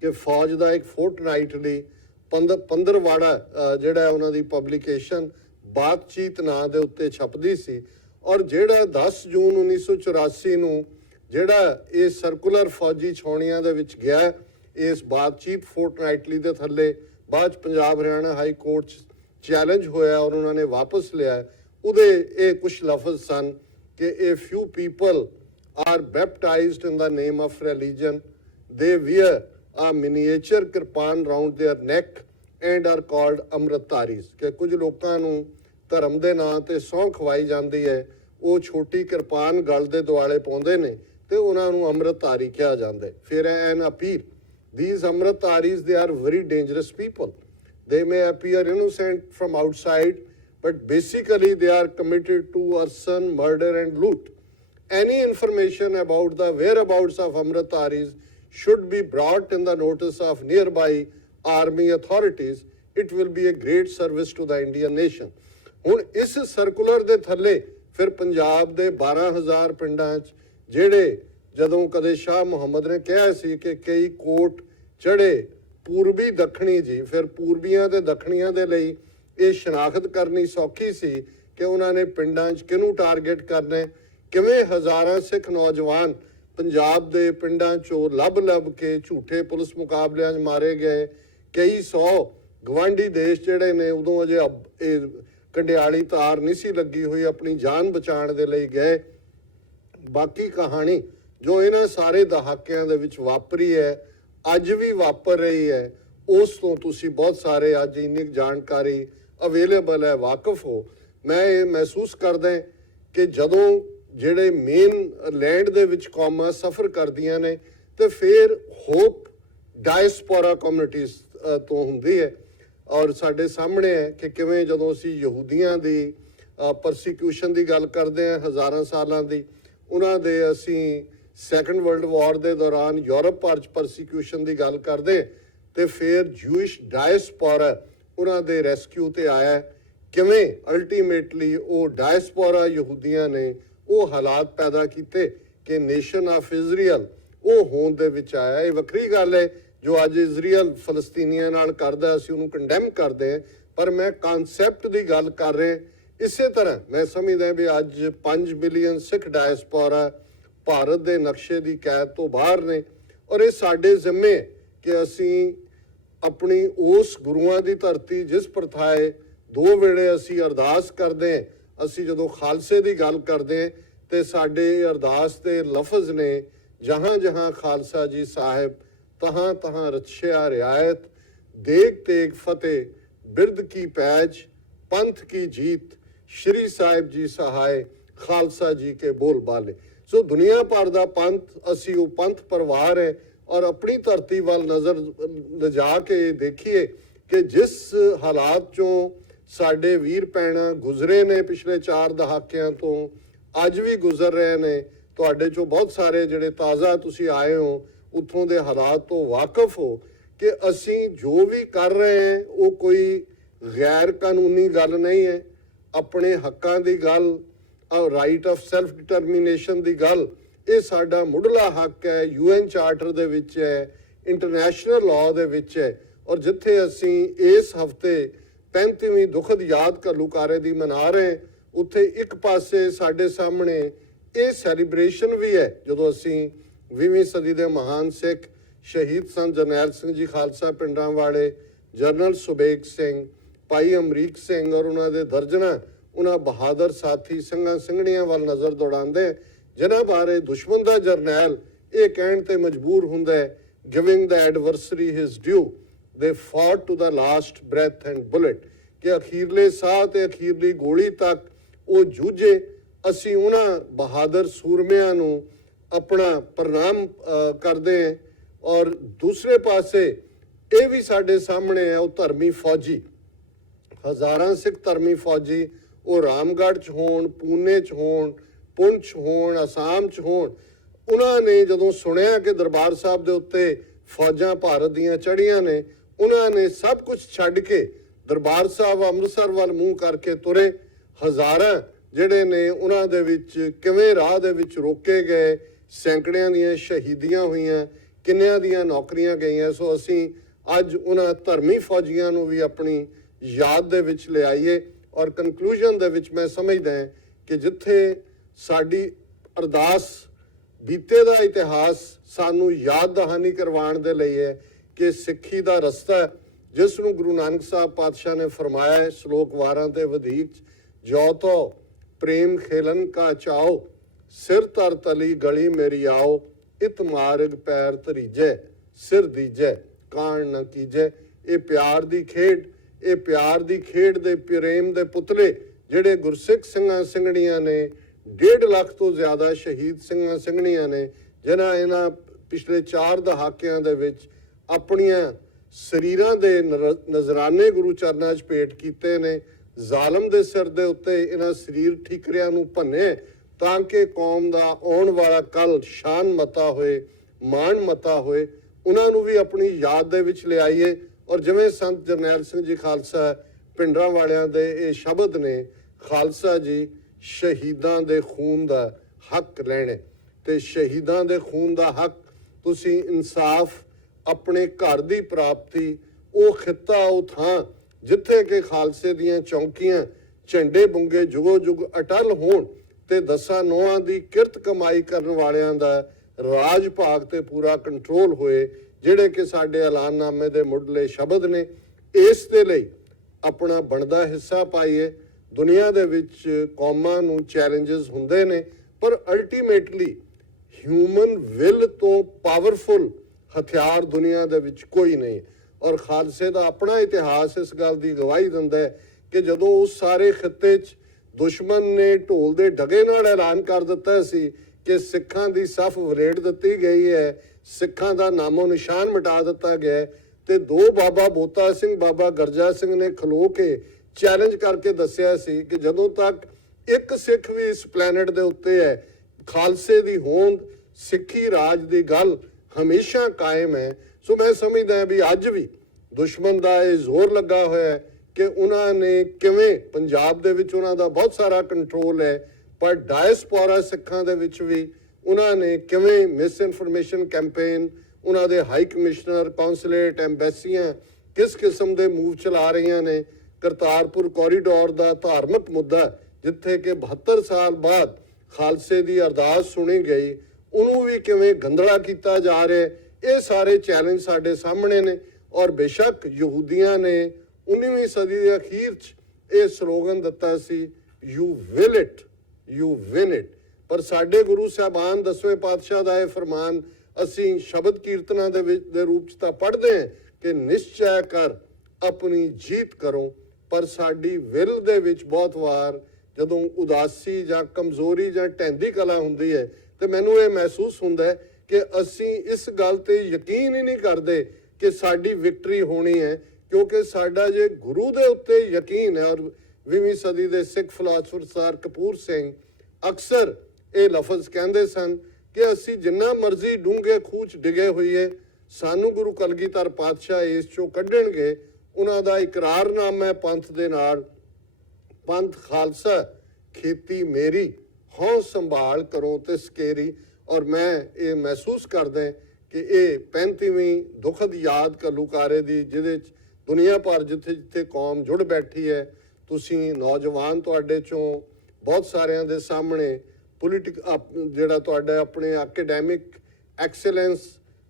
ਕਿ ਫੌਜ ਦਾ ਇੱਕ ਫੋਰਟਨਾਈਟਲੀ ਪੰਦਰਵਾੜਾ ਜਿਹੜਾ ਉਹਨਾਂ ਦੀ ਪਬਲੀਕੇਸ਼ਨ ਬਾਤਚੀਤ ਨਾਂ ਦੇ ਉੱਤੇ ਛਪਦੀ ਸੀ। ਔਰ ਜਿਹੜਾ 10 ਜੂਨ 1984 ਨੂੰ ਜਿਹੜਾ ਇਹ ਸਰਕੂਲਰ ਫੌਜੀ ਛਾਉਣੀਆਂ ਦੇ ਵਿੱਚ ਗਿਆ, ਇਸ ਬਾਤਚੀਤ ਫੋਰਟਨਾਈਟਲੀ ਦੇ ਥੱਲੇ ਬਾਅਦ ਪੰਜਾਬ ਹਰਿਆਣਾ ਹਾਈ ਕੋਰਟ 'ਚ ਚੈਲੰਜ ਹੋਇਆ ਔਰ ਉਹਨਾਂ ਨੇ ਵਾਪਸ ਲਿਆ। ਉਹਦੇ ਇਹ ਕੁਝ ਲਫ਼ਜ਼ ਸਨ ਕਿ ਇਹ few people are baptized in the name of religion, they wear a miniature kirpan round their neck and are called ਅੰਮ੍ਰਿਤਧਾਰੀਜ਼, ਕਿ ਕੁਝ ਲੋਕਾਂ ਨੂੰ ਧਰਮ ਦੇ ਨਾਂ ਤੇ ਸਹੁੰ ਖਵਾਈ ਜਾਂਦੀ ਹੈ, ਉਹ ਛੋਟੀ ਕਿਰਪਾਨ ਗਲ ਦੇ ਦੁਆਲੇ ਪਾਉਂਦੇ ਨੇ ਤੇ ਉਹਨਾਂ ਨੂੰ ਅੰਮ੍ਰਿਤਧਾਰੀ ਕਿਹਾ ਜਾਂਦਾ ਹੈ। ਫਿਰ ਐਨ appeal, these Amritdharis, they are very dangerous people. They may appear innocent from outside, but basically they are committed to arson, murder and loot. Any information about the whereabouts of Amritdharis should be brought in the notice of nearby army authorities. It will be a great service to the Indian nation. ਹੁਣ ਇਸ circular ਦੇ ਥੱਲੇ ਫਿਰ ਪੰਜਾਬ ਦੇ 12,000 ਪਿੰਡਾਂ 'ਚ ਜਿਹੜੇ ਜਦੋਂ ਕਦੇ ਸ਼ਾਹ ਮੁਹੰਮਦ ਨੇ ਕਿਹਾ ਸੀ ਕਿ ਕਈ ਕੋਟ ਚੜੇ ਪੂਰਬੀ ਦੱਖਣੀ ਜੀ, ਫਿਰ ਪੂਰਬੀਆਂ ਤੇ ਦੱਖਣੀਆਂ ਦੇ ਲਈ ਇਹ ਸ਼ਨਾਖਤ ਕਰਨੀ ਸੌਖੀ ਸੀ ਕਿ ਉਹਨਾਂ ਨੇ ਪਿੰਡਾਂ 'ਚ ਕਿਹਨੂੰ ਟਾਰਗੇਟ ਕਰਨਾ, ਕਿਵੇਂ ਹਜ਼ਾਰਾਂ ਸਿੱਖ ਨੌਜਵਾਨ ਪੰਜਾਬ ਦੇ ਪਿੰਡਾਂ 'ਚੋਂ ਲੱਭ ਕੇ ਝੂਠੇ ਪੁਲਿਸ ਮੁਕਾਬਲਿਆਂ 'ਚ ਮਾਰੇ ਗਏ। ਕਈ ਸੌ ਗਵਾਂਢੀ ਦੇਸ਼ ਜਿਹੜੇ ਨੇ ਉਦੋਂ ਅਜੇ ਇਹ ਕੰਡਿਆਲੀ ਤਾਰ ਨਹੀਂ ਸੀ ਲੱਗੀ ਹੋਈ, ਆਪਣੀ ਜਾਨ ਬਚਾਉਣ ਦੇ ਲਈ ਗਏ। ਬਾਕੀ ਕਹਾਣੀ ਜੋ ਇਹਨਾਂ ਸਾਰੇ ਦਹਾਕਿਆਂ ਦੇ ਵਿੱਚ ਵਾਪਰੀ ਹੈ, ਅੱਜ ਵੀ ਵਾਪਰ ਰਹੀ ਹੈ, ਉਸ ਤੋਂ ਤੁਸੀਂ ਬਹੁਤ ਸਾਰੇ ਅੱਜ ਇੰਨੀ ਜਾਣਕਾਰੀ ਅਵੇਲੇਬਲ ਹੈ, ਵਾਕਿਫ ਹੋ। ਮੈਂ ਇਹ ਮਹਿਸੂਸ ਕਰਦਾ ਕਿ ਜਦੋਂ ਜਿਹੜੇ ਮੇਨ ਲੈਂਡ ਦੇ ਵਿੱਚ ਕੌਮਾਂ ਸਫ਼ਰ ਕਰਦੀਆਂ ਨੇ ਤੇ ਫਿਰ ਹੋਪ ਡਾਇਸਪੋਰਾ ਕਮਿਊਨਿਟੀਜ਼ ਤੋਂ ਹੁੰਦੀ ਹੈ। ਔਰ ਸਾਡੇ ਸਾਹਮਣੇ ਹੈ ਕਿ ਕਿਵੇਂ ਜਦੋਂ ਅਸੀਂ ਯਹੂਦੀਆਂ ਦੀ ਪਰਸੀਕਿਊਸ਼ਨ ਦੀ ਗੱਲ ਕਰਦੇ ਹਾਂ, ਹਜ਼ਾਰਾਂ ਸਾਲਾਂ ਦੀ, ਉਹਨਾਂ ਦੇ ਅਸੀਂ ਸੈਕੰਡ ਵਰਲਡ ਵਾਰ ਦੇ ਦੌਰਾਨ ਯੂਰਪ ਭਰ 'ਚ ਪਰਸੀਕਿਊਸ਼ਨ ਦੀ ਗੱਲ ਕਰਦੇ ਤੇ ਫਿਰ ਜੂਇਸ਼ ਡਾਇਸਪੋਰਾ ਉਹਨਾਂ ਦੇ ਰੈਸਕਿਊ ਤੇ ਆਇਆ। ਕਿਵੇਂ ਅਲਟੀਮੇਟਲੀ ਉਹ ਡਾਇਸਪੋਰਾ ਯਹੂਦੀਆਂ ਨੇ ਉਹ ਹਾਲਾਤ ਪੈਦਾ ਕੀਤੇ ਕਿ ਨੇਸ਼ਨ ਆਫ ਇਜ਼ਰਾਈਲ ਉਹ ਹੋਂਦ ਦੇ ਵਿੱਚ ਆਇਆ। ਇਹ ਵੱਖਰੀ ਗੱਲ ਹੈ ਜੋ ਅੱਜ ਇਜ਼ਰਾਈਲ ਫਲਸਤੀਨੀਆਂ ਨਾਲ ਕਰਦਾ, ਅਸੀਂ ਉਹਨੂੰ ਕੰਡੈਮ ਕਰਦੇ ਹਾਂ, ਪਰ ਮੈਂ ਕਨਸੈਪਟ ਦੀ ਗੱਲ ਕਰ ਰਿਹਾ। ਇਸੇ ਤਰ੍ਹਾਂ ਮੈਂ ਸਮਝਦਾ ਵੀ ਅੱਜ 5 ਬਿਲੀਅਨ ਸਿੱਖ ਡਾਇਸਪੋਰਾ ਭਾਰਤ ਦੇ ਨਕਸ਼ੇ ਦੀ ਕੈਦ ਤੋਂ ਬਾਹਰ ਨੇ ਔਰ ਇਹ ਸਾਡੇ ਜ਼ਿੰਮੇ ਕਿ ਅਸੀਂ ਆਪਣੀ ਉਸ ਗੁਰੂਆਂ ਦੀ ਧਰਤੀ ਜਿਸ ਪ੍ਰਥਾਏ 2 ਵੇਲੇ ਅਸੀਂ ਅਰਦਾਸ ਕਰਦੇ ਹਾਂ, ਅਸੀਂ ਜਦੋਂ ਖਾਲਸੇ ਦੀ ਗੱਲ ਕਰਦੇ ਤੇ ਸਾਡੇ ਅਰਦਾਸ ਦੇ ਲਫ਼ਜ਼ ਨੇ ਜਹਾਂ ਜਹਾਂ ਖਾਲਸਾ ਜੀ ਸਾਹਿਬ ਤਹਾਂ ਤਹਾਂ ਰਛਿਆ ਰਿਆਇਤ, ਦੇਗ ਤੇਗ ਫਤਿਹ, ਬਿਰਦ ਕੀ ਪੈਜ, ਪੰਥ ਕੀ ਜੀਤ, ਸ਼੍ਰੀ ਸਾਹਿਬ ਜੀ ਸਹਾਇ, ਖਾਲਸਾ ਜੀ ਕੇ ਬੋਲ ਬਾਲੇ। ਸੋ ਦੁਨੀਆ ਭਰ ਦਾ ਪੰਥ, ਅਸੀਂ ਉਹ ਪੰਥ ਪਰਿਵਾਰ ਹੈ ਔਰ ਆਪਣੀ ਧਰਤੀ ਵੱਲ ਨਜ਼ਰ ਲਿਜਾ ਕੇ ਦੇਖੀਏ ਕਿ ਜਿਸ ਹਾਲਾਤ 'ਚੋਂ ਸਾਡੇ ਵੀਰ ਭੈਣਾਂ ਗੁਜ਼ਰੇ ਨੇ ਪਿਛਲੇ 4 ਦਹਾਕਿਆਂ ਤੋਂ, ਅੱਜ ਵੀ ਗੁਜ਼ਰ ਰਹੇ ਨੇ। ਤੁਹਾਡੇ 'ਚੋਂ ਬਹੁਤ ਸਾਰੇ ਜਿਹੜੇ ਤਾਜ਼ਾ ਤੁਸੀਂ ਆਏ ਹੋ ਉੱਥੋਂ ਦੇ ਹਾਲਾਤ ਤੋਂ ਵਾਕਿਫ ਹੋ ਕਿ ਅਸੀਂ ਜੋ ਵੀ ਕਰ ਰਹੇ ਹਾਂ ਉਹ ਕੋਈ ਗੈਰ ਕਾਨੂੰਨੀ ਗੱਲ ਨਹੀਂ ਹੈ। ਆਪਣੇ ਹੱਕਾਂ ਦੀ ਗੱਲ, ਰਾਈਟ ਆਫ ਸੈਲਫ ਡਿਟਰਮੀਨੇਸ਼ਨ ਦੀ ਗੱਲ, ਇਹ ਸਾਡਾ ਮੁੱਢਲਾ ਹੱਕ ਹੈ, UN ਚਾਰਟਰ ਦੇ ਵਿੱਚ ਹੈ, ਇੰਟਰਨੈਸ਼ਨਲ ਲਾਅ ਦੇ ਵਿੱਚ ਹੈ। ਔਰ ਜਿੱਥੇ ਅਸੀਂ ਇਸ ਹਫ਼ਤੇ 35ਵੀਂ ਦੁਖਦ ਯਾਦ ਘੱਲੂਘਾਰੇ ਦੀ ਮਨਾ ਰਹੇ, ਉੱਥੇ ਇੱਕ ਪਾਸੇ ਸਾਡੇ ਸਾਹਮਣੇ ਇਹ ਸੈਲੀਬ੍ਰੇਸ਼ਨ ਵੀ ਹੈ ਜਦੋਂ ਅਸੀਂ 20ਵੀਂ ਸਦੀ ਦੇ ਮਹਾਨ ਸਿੱਖ ਸ਼ਹੀਦ ਸੰਤ ਜਰਨੈਲ ਸਿੰਘ ਜੀ ਖਾਲਸਾ ਪਿੰਡਾਂ ਵਾਲੇ, ਜਨਰਲ ਸੁਬੇਗ ਸਿੰਘ, ਭਾਈ ਅਮਰੀਕ ਸਿੰਘ ਔਰ ਉਹਨਾਂ ਦੇ ਦਰਜਨਾਂ ਉਹਨਾਂ ਬਹਾਦਰ ਸਾਥੀ ਸਿੰਘਾਂ ਸਿੰਘਣੀਆਂ ਵੱਲ ਨਜ਼ਰ ਦੌੜਾਉਂਦੇ ਜਿਨ੍ਹਾਂ ਬਾਰੇ ਦੁਸ਼ਮਣ ਦਾ ਜਰਨੈਲ ਇਹ ਕਹਿਣ ਤੇ ਮਜਬੂਰ ਹੁੰਦਾ ਹੈ giving the adversary his due. They fought to the last breath and bullet. ਕਿ ਅਖੀਰਲੇ ਸਾਹ ਤੇ ਅਖੀਰਲੀ ਗੋਲੀ ਤੱਕ ਉਹ ਜੂਝੇ। ਅਸੀਂ ਉਹਨਾਂ ਬਹਾਦਰ ਸੂਰਮਿਆਂ ਨੂੰ ਆਪਣਾ ਪ੍ਰਣਾਮ ਕਰਦੇ ਹਾਂ। ਔਰ ਦੂਸਰੇ ਪਾਸੇ ਇਹ ਵੀ ਸਾਡੇ ਸਾਹਮਣੇ ਹੈ ਉਹ ਧਰਮੀ ਫੌਜੀ, ਹਜ਼ਾਰਾਂ ਸਿੱਖ ਧਰਮੀ ਫੌਜੀ, ਉਹ ਰਾਮਗੜ੍ਹ 'ਚ ਹੋਣ, ਪੂਨੇ 'ਚ ਹੋਣ, ਪੁੰਛ 'ਚ ਹੋਣ, ਅਸਾਮ 'ਚ ਹੋਣ, ਉਹਨਾਂ ਨੇ ਜਦੋਂ ਸੁਣਿਆ ਕਿ ਦਰਬਾਰ ਸਾਹਿਬ ਦੇ ਉੱਤੇ ਫੌਜਾਂ ਭਾਰਤ ਦੀਆਂ ਚੜ੍ਹੀਆਂ ਨੇ, ਉਹਨਾਂ ਨੇ ਸਭ ਕੁਝ ਛੱਡ ਕੇ ਦਰਬਾਰ ਸਾਹਿਬ ਅੰਮ੍ਰਿਤਸਰ ਵੱਲ ਮੂੰਹ ਕਰਕੇ ਤੁਰੇ। ਹਜ਼ਾਰਾਂ ਜਿਹੜੇ ਨੇ ਉਹਨਾਂ ਦੇ ਵਿੱਚ ਕਿਵੇਂ ਰਾਹ ਦੇ ਵਿੱਚ ਰੋਕੇ ਗਏ, ਸੈਂਕੜਿਆਂ ਦੀਆਂ ਸ਼ਹੀਦੀਆਂ ਹੋਈਆਂ, ਕਿੰਨਿਆਂ ਦੀਆਂ ਨੌਕਰੀਆਂ ਗਈਆਂ। ਸੋ ਅਸੀਂ ਅੱਜ ਉਹਨਾਂ ਧਰਮੀ ਫੌਜੀਆਂ ਨੂੰ ਵੀ ਆਪਣੀ ਯਾਦ ਦੇ ਵਿੱਚ ਲਿਆਈਏ। ਔਰ ਕਨਕਲੂਜਨ ਦੇ ਵਿੱਚ ਮੈਂ ਸਮਝਦਾ ਕਿ ਜਿੱਥੇ ਸਾਡੀ ਅਰਦਾਸ ਬੀਤੇ ਦਾ ਇਤਿਹਾਸ ਸਾਨੂੰ ਯਾਦ ਦਹਾਨੀ ਕਰਵਾਉਣ ਦੇ ਲਈ ਹੈ ਕਿ ਸਿੱਖੀ ਦਾ ਰਸਤਾ ਜਿਸ ਨੂੰ ਗੁਰੂ ਨਾਨਕ ਸਾਹਿਬ ਪਾਤਸ਼ਾਹ ਨੇ ਫਰਮਾਇਆ ਹੈ ਸ਼ਲੋਕ 12 ਤੇ ਵਧੇਕ, ਜੋ ਤੋ ਪ੍ਰੇਮ ਖੇਲਨ ਕਾ ਚਾਓ, ਸਿਰ ਧਰ ਤਲੀ ਗਲੀ ਮੇਰੀ ਆਓ, ਇਤ ਮਾਰਗ ਪੈਰ ਧਰੀਜੈ, ਸਿਰ ਦੀਜੈ ਕਾਣ ਨਾ ਕੀਜੈ। ਇਹ ਪਿਆਰ ਦੀ ਖੇਡ, ਇਹ ਪਿਆਰ ਦੀ ਖੇਡ ਦੇ ਪ੍ਰੇਮ ਦੇ ਪੁਤਲੇ ਜਿਹੜੇ ਗੁਰਸਿੱਖ ਸਿੰਘਾਂ ਸਿੰਘਣੀਆਂ ਨੇ, 1.5 ਲੱਖ ਤੋਂ ਜ਼ਿਆਦਾ ਸ਼ਹੀਦ ਸਿੰਘਾਂ ਸਿੰਘਣੀਆਂ ਨੇ, ਜਿਨ੍ਹਾਂ ਇਹਨਾਂ ਪਿਛਲੇ 4 ਦਹਾਕਿਆਂ ਦੇ ਵਿੱਚ ਆਪਣੀਆਂ ਸਰੀਰਾਂ ਦੇ ਨਜ਼ਰਾਨੇ ਗੁਰੂ ਚਰਨਾਂ 'ਚ ਭੇਟ ਕੀਤੇ ਨੇ। ਜ਼ਾਲਮ ਦੇ ਸਿਰ ਦੇ ਉੱਤੇ ਇਹਨਾਂ ਸਰੀਰ ਠੀਕਰਿਆਂ ਨੂੰ ਭੰਨੇ ਤਾਂ ਕਿ ਕੌਮ ਦਾ ਆਉਣ ਵਾਲਾ ਕੱਲ ਸ਼ਾਨ ਮਤਾ ਹੋਏ, ਮਾਣ ਮਤਾ ਹੋਏ। ਉਹਨਾਂ ਨੂੰ ਵੀ ਆਪਣੀ ਯਾਦ ਦੇ ਵਿੱਚ ਲਿਆਈਏ। ਔਰ ਜਿਵੇਂ ਸੰਤ ਜਰਨੈਲ ਸਿੰਘ ਜੀ ਖਾਲਸਾ ਪਿੰਡਰਾਂ ਵਾਲਿਆਂ ਦੇ ਇਹ ਸ਼ਬਦ ਨੇ, ਖਾਲਸਾ ਜੀ ਸ਼ਹੀਦਾਂ ਦੇ ਖੂਨ ਦਾ ਹੱਕ ਲੈਣੇ, ਤੇ ਸ਼ਹੀਦਾਂ ਦੇ ਖੂਨ ਦਾ ਹੱਕ ਤੁਸੀਂ ਇਨਸਾਫ, ਆਪਣੇ ਘਰ ਦੀ ਪ੍ਰਾਪਤੀ, ਉਹ ਖਿੱਤਾ, ਉਹ ਥਾਂ ਜਿੱਥੇ ਕਿ ਖਾਲਸੇ ਦੀਆਂ ਚੌਂਕੀਆਂ, ਝੰਡੇ ਬੁੰਗੇ ਜੁਗੋ ਜੁਗ ਅਟਲ ਹੋਣ ਤੇ 10 ਨੌਆਂ ਦੀ ਕਿਰਤ ਕਮਾਈ ਕਰਨ ਵਾਲਿਆਂ ਦਾ ਰਾਜ ਭਾਗ ਤੇ ਪੂਰਾ ਕੰਟਰੋਲ ਹੋਏ, ਜਿਹੜੇ ਕਿ ਸਾਡੇ ਐਲਾਨਨਾਮੇ ਦੇ ਮੁੱਢਲੇ ਸ਼ਬਦ ਨੇ। ਇਸ ਦੇ ਲਈ ਆਪਣਾ ਬਣਦਾ ਹਿੱਸਾ ਪਾਈਏ। ਦੁਨੀਆ ਦੇ ਵਿੱਚ ਕੌਮਾਂ ਨੂੰ ਚੈਲੰਜਸ ਹੁੰਦੇ ਨੇ, ਪਰ ਅਲਟੀਮੇਟਲੀ ਹਿਊਮਨ ਵਿਲ ਤੋਂ ਪਾਵਰਫੁਲ ਹਥਿਆਰ ਦੁਨੀਆ ਦੇ ਵਿੱਚ ਕੋਈ ਨਹੀਂ। ਔਰ ਖਾਲਸੇ ਦਾ ਆਪਣਾ ਇਤਿਹਾਸ ਇਸ ਗੱਲ ਦੀ ਗਵਾਹੀ ਦਿੰਦਾ ਹੈ ਕਿ ਜਦੋਂ ਉਸ ਸਾਰੇ ਖਿੱਤੇ 'ਚ ਦੁਸ਼ਮਣ ਨੇ ਢੋਲ ਦੇ ਡਗੇ ਨਾਲ ਐਲਾਨ ਕਰ ਦਿੱਤਾ ਸੀ ਕਿ ਸਿੱਖਾਂ ਦੀ ਸਫ ਵਰੇੜ ਦਿੱਤੀ ਗਈ ਹੈ, ਸਿੱਖਾਂ ਦਾ ਨਾਮੋ ਨਿਸ਼ਾਨ ਮਿਟਾ ਦਿੱਤਾ ਗਿਆ, ਤੇ 2 ਬਾਬਾ ਬੋਤਾ ਸਿੰਘ, ਬਾਬਾ ਗਰਜਾ ਸਿੰਘ ਨੇ ਖਲੋ ਕੇ ਚੈਲੰਜ ਕਰਕੇ ਦੱਸਿਆ ਸੀ ਕਿ ਜਦੋਂ ਤੱਕ ਇੱਕ ਸਿੱਖ ਵੀ ਇਸ ਪਲੈਨਟ ਦੇ ਉੱਤੇ ਹੈ, ਖਾਲਸੇ ਦੀ ਹੋਂਦ, ਸਿੱਖੀ ਰਾਜ ਦੀ ਗੱਲ ਹਮੇਸ਼ਾ ਕਾਇਮ ਹੈ। ਸੋ ਮੈਂ ਸਮਝਦਾ ਵੀ ਅੱਜ ਵੀ ਦੁਸ਼ਮਣ ਦਾ ਇਹ ਜ਼ੋਰ ਲੱਗਾ ਹੋਇਆ ਹੈ ਕਿ ਉਹਨਾਂ ਨੇ ਕਿਵੇਂ ਪੰਜਾਬ ਦੇ ਵਿੱਚ ਉਹਨਾਂ ਦਾ ਬਹੁਤ ਸਾਰਾ ਕੰਟਰੋਲ ਹੈ, ਪਰ ਡਾਇਸਪੋਰਾ ਸਿੱਖਾਂ ਦੇ ਵਿੱਚ ਵੀ ਉਹਨਾਂ ਨੇ ਕਿਵੇਂ ਮਿਸ ਇਨਫੋਰਮੇਸ਼ਨ ਕੈਂਪੇਨ, ਉਹਨਾਂ ਦੇ ਹਾਈ ਕਮਿਸ਼ਨਰ, ਕੌਂਸਲੇਟ, ਐਮਬੈਸੀਆਂ ਕਿਸ ਕਿਸਮ ਦੇ ਮੂਵ ਚਲਾ ਰਹੀਆਂ ਨੇ। ਕਰਤਾਰਪੁਰ ਕੋਰੀਡੋਰ ਦਾ ਧਾਰਮਿਕ ਮੁੱਦਾ ਜਿੱਥੇ ਕਿ 72 ਸਾਲ ਬਾਅਦ ਖਾਲਸੇ ਦੀ ਅਰਦਾਸ ਸੁਣੀ ਗਈ, ਉਹਨੂੰ ਵੀ ਕਿਵੇਂ ਗੰਧਲਾ ਕੀਤਾ ਜਾ ਰਿਹਾ। ਇਹ ਸਾਰੇ ਚੈਲੰਜ ਸਾਡੇ ਸਾਹਮਣੇ ਨੇ। ਔਰ ਬੇਸ਼ੱਕ ਯਹੂਦੀਆਂ ਨੇ 19ਵੀਂ ਸਦੀ ਦੇ ਅਖੀਰ 'ਚ ਇਹ ਸਲੋਗਨ ਦਿੱਤਾ ਸੀ, you will it, you win it. ਪਰ ਸਾਡੇ ਗੁਰੂ ਸਾਹਿਬਾਨ 10ਵੇਂ ਪਾਤਸ਼ਾਹ ਦਾ ਇਹ ਫਰਮਾਨ ਅਸੀਂ ਸ਼ਬਦ ਕੀਰਤਨਾਂ ਦੇ ਰੂਪ 'ਚ ਤਾਂ ਪੜ੍ਹਦੇ ਹਾਂ ਕਿ ਨਿਸ਼ਚੈ ਕਰ ਆਪਣੀ ਜੀਤ ਕਰੋ, ਪਰ ਸਾਡੀ ਵਿਲ ਦੇ ਵਿੱਚ ਬਹੁਤ ਵਾਰ ਜਦੋਂ ਉਦਾਸੀ ਜਾਂ ਕਮਜ਼ੋਰੀ ਜਾਂ ਢਹਿੰਦੀ ਕਲਾ ਹੁੰਦੀ ਹੈ ਤੇ ਮੈਨੂੰ ਇਹ ਮਹਿਸੂਸ ਹੁੰਦਾ ਹੈ ਕਿ ਅਸੀਂ ਇਸ ਗੱਲ ਤੇ ਯਕੀਨ ਹੀ ਨਹੀਂ ਕਰਦੇ ਕਿ ਸਾਡੀ ਵਿਕਟਰੀ ਹੋਣੀ ਹੈ, ਕਿਉਂਕਿ ਸਾਡਾ ਜੇ ਗੁਰੂ ਦੇ ਉੱਤੇ ਯਕੀਨ ਹੈ। ਔਰ 20ਵੀਂ ਸਦੀ ਦੇ ਸਿੱਖ ਫਿਲਾਸਫਰ ਸਰ ਕਪੂਰ ਸਿੰਘ ਅਕਸਰ ਇਹ ਲਫ਼ਜ਼ ਕਹਿੰਦੇ ਸਨ ਕਿ ਅਸੀਂ ਜਿੰਨਾ ਮਰਜ਼ੀ ਡੂੰਘੇ ਖੂਹ 'ਚ ਡਿੱਗੇ ਹੋਈਏ, ਸਾਨੂੰ ਗੁਰੂ ਕਲਗੀਧਰ ਪਾਤਸ਼ਾਹ ਇਸ 'ਚੋਂ ਕੱਢਣਗੇ। ਉਹਨਾਂ ਦਾ ਇਕਰਾਰਨਾਮਾ ਹੈ ਪੰਥ ਦੇ ਨਾਲ, ਪੰਥ ਖਾਲਸਾ ਖੇਤੀ ਮੇਰੀ, ਹਉ ਸੰਭਾਲ ਕਰੋ ਤੇ ਸਕੇਰੀ। ਔਰ ਮੈਂ ਇਹ ਮਹਿਸੂਸ ਕਰਦਾ ਕਿ ਇਹ 35ਵੀਂ ਦੁਖਦ ਯਾਦ ਘੱਲੂਘਾਰੇ ਦੀ, ਜਿਹਦੇ 'ਚ ਦੁਨੀਆ ਭਰ ਜਿੱਥੇ ਜਿੱਥੇ ਕੌਮ ਜੁੜ ਬੈਠੀ ਹੈ, ਤੁਸੀਂ ਨੌਜਵਾਨ ਤੁਹਾਡੇ 'ਚੋਂ ਬਹੁਤ ਸਾਰਿਆਂ ਦੇ ਸਾਹਮਣੇ ਜਿਹੜਾ ਤੁਹਾਡਾ ਆਪਣੇ ਐਕੈਡੈਮਿਕ ਐਕਸਲੈਂਸ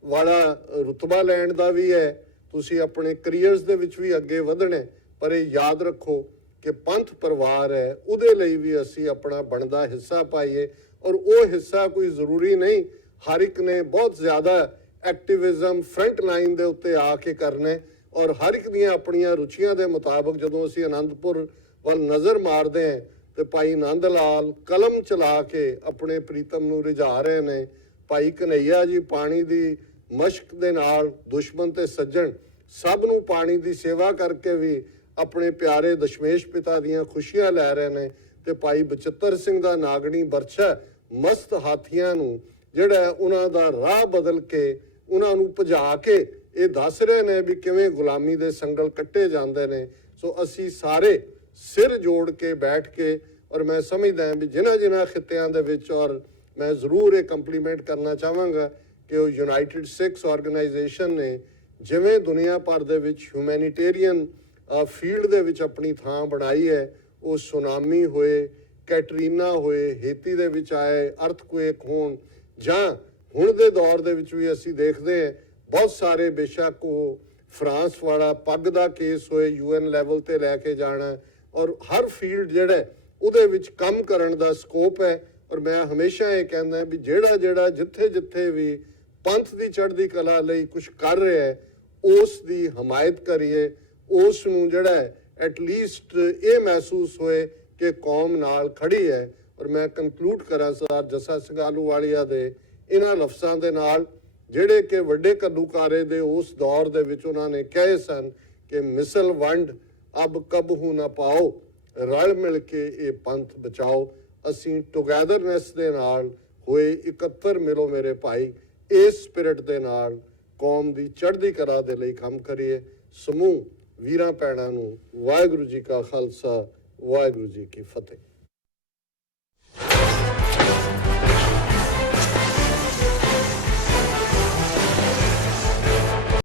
ਵਾਲਾ ਰੁਤਬਾ ਲੈਣ ਦਾ ਵੀ ਹੈ, ਤੁਸੀਂ ਆਪਣੇ ਕਰੀਅਰਸ ਦੇ ਵਿੱਚ ਵੀ ਅੱਗੇ ਵਧਣਾ। ਪਰ ਇਹ ਯਾਦ ਰੱਖੋ ਕਿ ਪੰਥ ਪਰਿਵਾਰ ਹੈ, ਉਹਦੇ ਲਈ ਵੀ ਅਸੀਂ ਆਪਣਾ ਬਣਦਾ ਹਿੱਸਾ ਪਾਈਏ। ਔਰ ਉਹ ਹਿੱਸਾ ਕੋਈ ਜ਼ਰੂਰੀ ਨਹੀਂ ਹਰ ਇੱਕ ਨੇ ਬਹੁਤ ਜ਼ਿਆਦਾ ਐਕਟਿਵਿਜ਼ਮ ਫਰੰਟ ਲਾਈਨ ਦੇ ਉੱਤੇ ਆ ਕੇ ਕਰਨਾ ਹੈ। ਔਰ ਹਰ ਇੱਕ ਦੀਆਂ ਆਪਣੀਆਂ ਰੁਚੀਆਂ ਦੇ ਮੁਤਾਬਕ ਜਦੋਂ ਅਸੀਂ ਅਨੰਦਪੁਰ ਵੱਲ ਨਜ਼ਰ ਮਾਰਦੇ ਹਾਂ ਤੇ ਭਾਈ ਨੰਦ ਲਾਲ ਕਲਮ ਚਲਾ ਕੇ ਆਪਣੇ ਪ੍ਰੀਤਮ ਨੂੰ ਰਿਝਾ ਰਹੇ ਨੇ। ਭਾਈ ਕਨਈਆ ਜੀ ਪਾਣੀ ਦੀ ਮਸ਼ਕ ਦੇ ਨਾਲ ਦੁਸ਼ਮਣ ਤੇ ਸੱਜਣ ਸਭ ਨੂੰ ਪਾਣੀ ਦੀ ਸੇਵਾ ਕਰਕੇ ਵੀ ਆਪਣੇ ਪਿਆਰੇ ਦਸ਼ਮੇਸ਼ ਪਿਤਾ ਦੀਆਂ ਖੁਸ਼ੀਆਂ ਲੈ ਰਹੇ ਨੇ। ਤੇ ਭਾਈ ਬਚਿੱਤਰ ਸਿੰਘ ਦਾ ਨਾਗਣੀ ਬਰਛਾ ਮਸਤ ਹਾਥੀਆਂ ਨੂੰ ਜਿਹੜਾ ਉਹਨਾਂ ਦਾ ਰਾਹ ਬਦਲ ਕੇ ਉਹਨਾਂ ਨੂੰ ਭਜਾ ਕੇ ਇਹ ਦੱਸ ਰਹੇ ਨੇ ਵੀ ਕਿਵੇਂ ਗੁਲਾਮੀ ਦੇ ਸੰਗਲ ਕੱਟੇ ਜਾਂਦੇ ਨੇ। ਸੋ ਅਸੀਂ ਸਾਰੇ ਸਿਰ ਜੋੜ ਕੇ ਬੈਠ ਕੇ, ਔਰ ਮੈਂ ਸਮਝਦਾ ਵੀ ਜਿਨ੍ਹਾਂ ਖਿੱਤਿਆਂ ਦੇ ਵਿੱਚ, ਔਰ ਮੈਂ ਜ਼ਰੂਰ ਇਹ ਕੰਪਲੀਮੈਂਟ ਕਰਨਾ ਚਾਹਾਂਗਾ ਕਿ ਉਹ ਯੂਨਾਈਟਿਡ ਸਿੱਖਸ ਆਰਗੇਨਾਈਜੇਸ਼ਨ ਨੇ ਜਿਵੇਂ ਦੁਨੀਆ ਭਰ ਦੇ ਵਿੱਚ ਹਿਊਮੈਨਿਟੇਰੀਅਨ ਫੀਲਡ ਦੇ ਵਿੱਚ ਆਪਣੀ ਥਾਂ ਬਣਾਈ ਹੈ। ਉਹ ਸੁਨਾਮੀ ਹੋਏ, ਕੈਟਰੀਨਾ ਹੋਏ, ਹੇਤੀ ਦੇ ਵਿੱਚ ਆਏ ਅਰਥਕੁਏਕ ਹੋਣ, ਜਾਂ ਹੁਣ ਦੇ ਦੌਰ ਦੇ ਵਿੱਚ ਵੀ ਅਸੀਂ ਦੇਖਦੇ ਹਾਂ ਬਹੁਤ ਸਾਰੇ, ਬੇਸ਼ੱਕ ਉਹ ਫਰਾਂਸ ਵਾਲਾ ਪੱਗ ਦਾ ਕੇਸ ਹੋਏ, UN ਲੈਵਲ ਤੇ ਲੈ ਕੇ ਜਾਣਾ, ਔਰ ਹਰ ਫੀਲਡ ਜਿਹੜਾ ਉਹਦੇ ਵਿੱਚ ਕੰਮ ਕਰਨ ਦਾ ਸਕੋਪ ਹੈ। ਔਰ ਮੈਂ ਹਮੇਸ਼ਾ ਇਹ ਕਹਿੰਦਾ ਵੀ ਜਿਹੜਾ ਜਿੱਥੇ ਵੀ ਪੰਥ ਦੀ ਚੜ੍ਹਦੀ ਕਲਾ ਲਈ ਕੁਝ ਕਰ ਰਿਹਾ ਹੈ ਉਸ ਦੀ ਹਮਾਇਤ ਕਰੀਏ, ਉਸ ਨੂੰ ਜਿਹੜਾ ਐਟਲੀਸਟ ਇਹ ਮਹਿਸੂਸ ਹੋਏ ਕਿ ਕੌਮ ਨਾਲ ਖੜੀ ਹੈ। ਔਰ ਮੈਂ ਕੰਕਲੂਡ ਕਰਾਂ ਸਰਦਾਰ ਜੱਸਾ ਸਿੰਘ ਆਹਲੂਵਾਲੀਆ ਦੇ ਇਹਨਾਂ ਲਫ਼ਜ਼ਾਂ ਦੇ ਨਾਲ, ਜਿਹੜੇ ਕਿ ਵੱਡੇ ਘੱਲੂਘਾਰੇ ਦੇ ਉਸ ਦੌਰ ਦੇ ਵਿੱਚ ਉਹਨਾਂ ਨੇ ਕਹੇ ਸਨ ਕਿ ਮਿਸਲ ਵੰਡ ਅਬ ਕਬਹੂ ਨਾ ਪਾਓ, ਰਲ ਮਿਲ ਕੇ ਇਹ ਪੰਥ ਬਚਾਓ। ਅਸੀਂ ਟੁਗੈਦਰਨੈਸ ਦੇ ਨਾਲ ਹੋਏ ਇਕੱਤਰ ਮਿਲੋ ਮੇਰੇ ਭਾਈ, ਇਸ ਸਪਿਰਿਟ ਦੇ ਨਾਲ ਕੌਮ ਦੀ ਚੜ੍ਹਦੀ ਕਲਾ ਦੇ ਲਈ ਕੰਮ ਕਰੀਏ। ਸਮੂਹ ਵੀਰਾਂ ਭੈਣਾਂ ਨੂੰ ਵਾਹਿਗੁਰੂ ਜੀ ਕਾ ਖਾਲਸਾ, ਵਾਹਿਗੁਰੂ ਜੀ ਕੀ ਫਤਿਹ।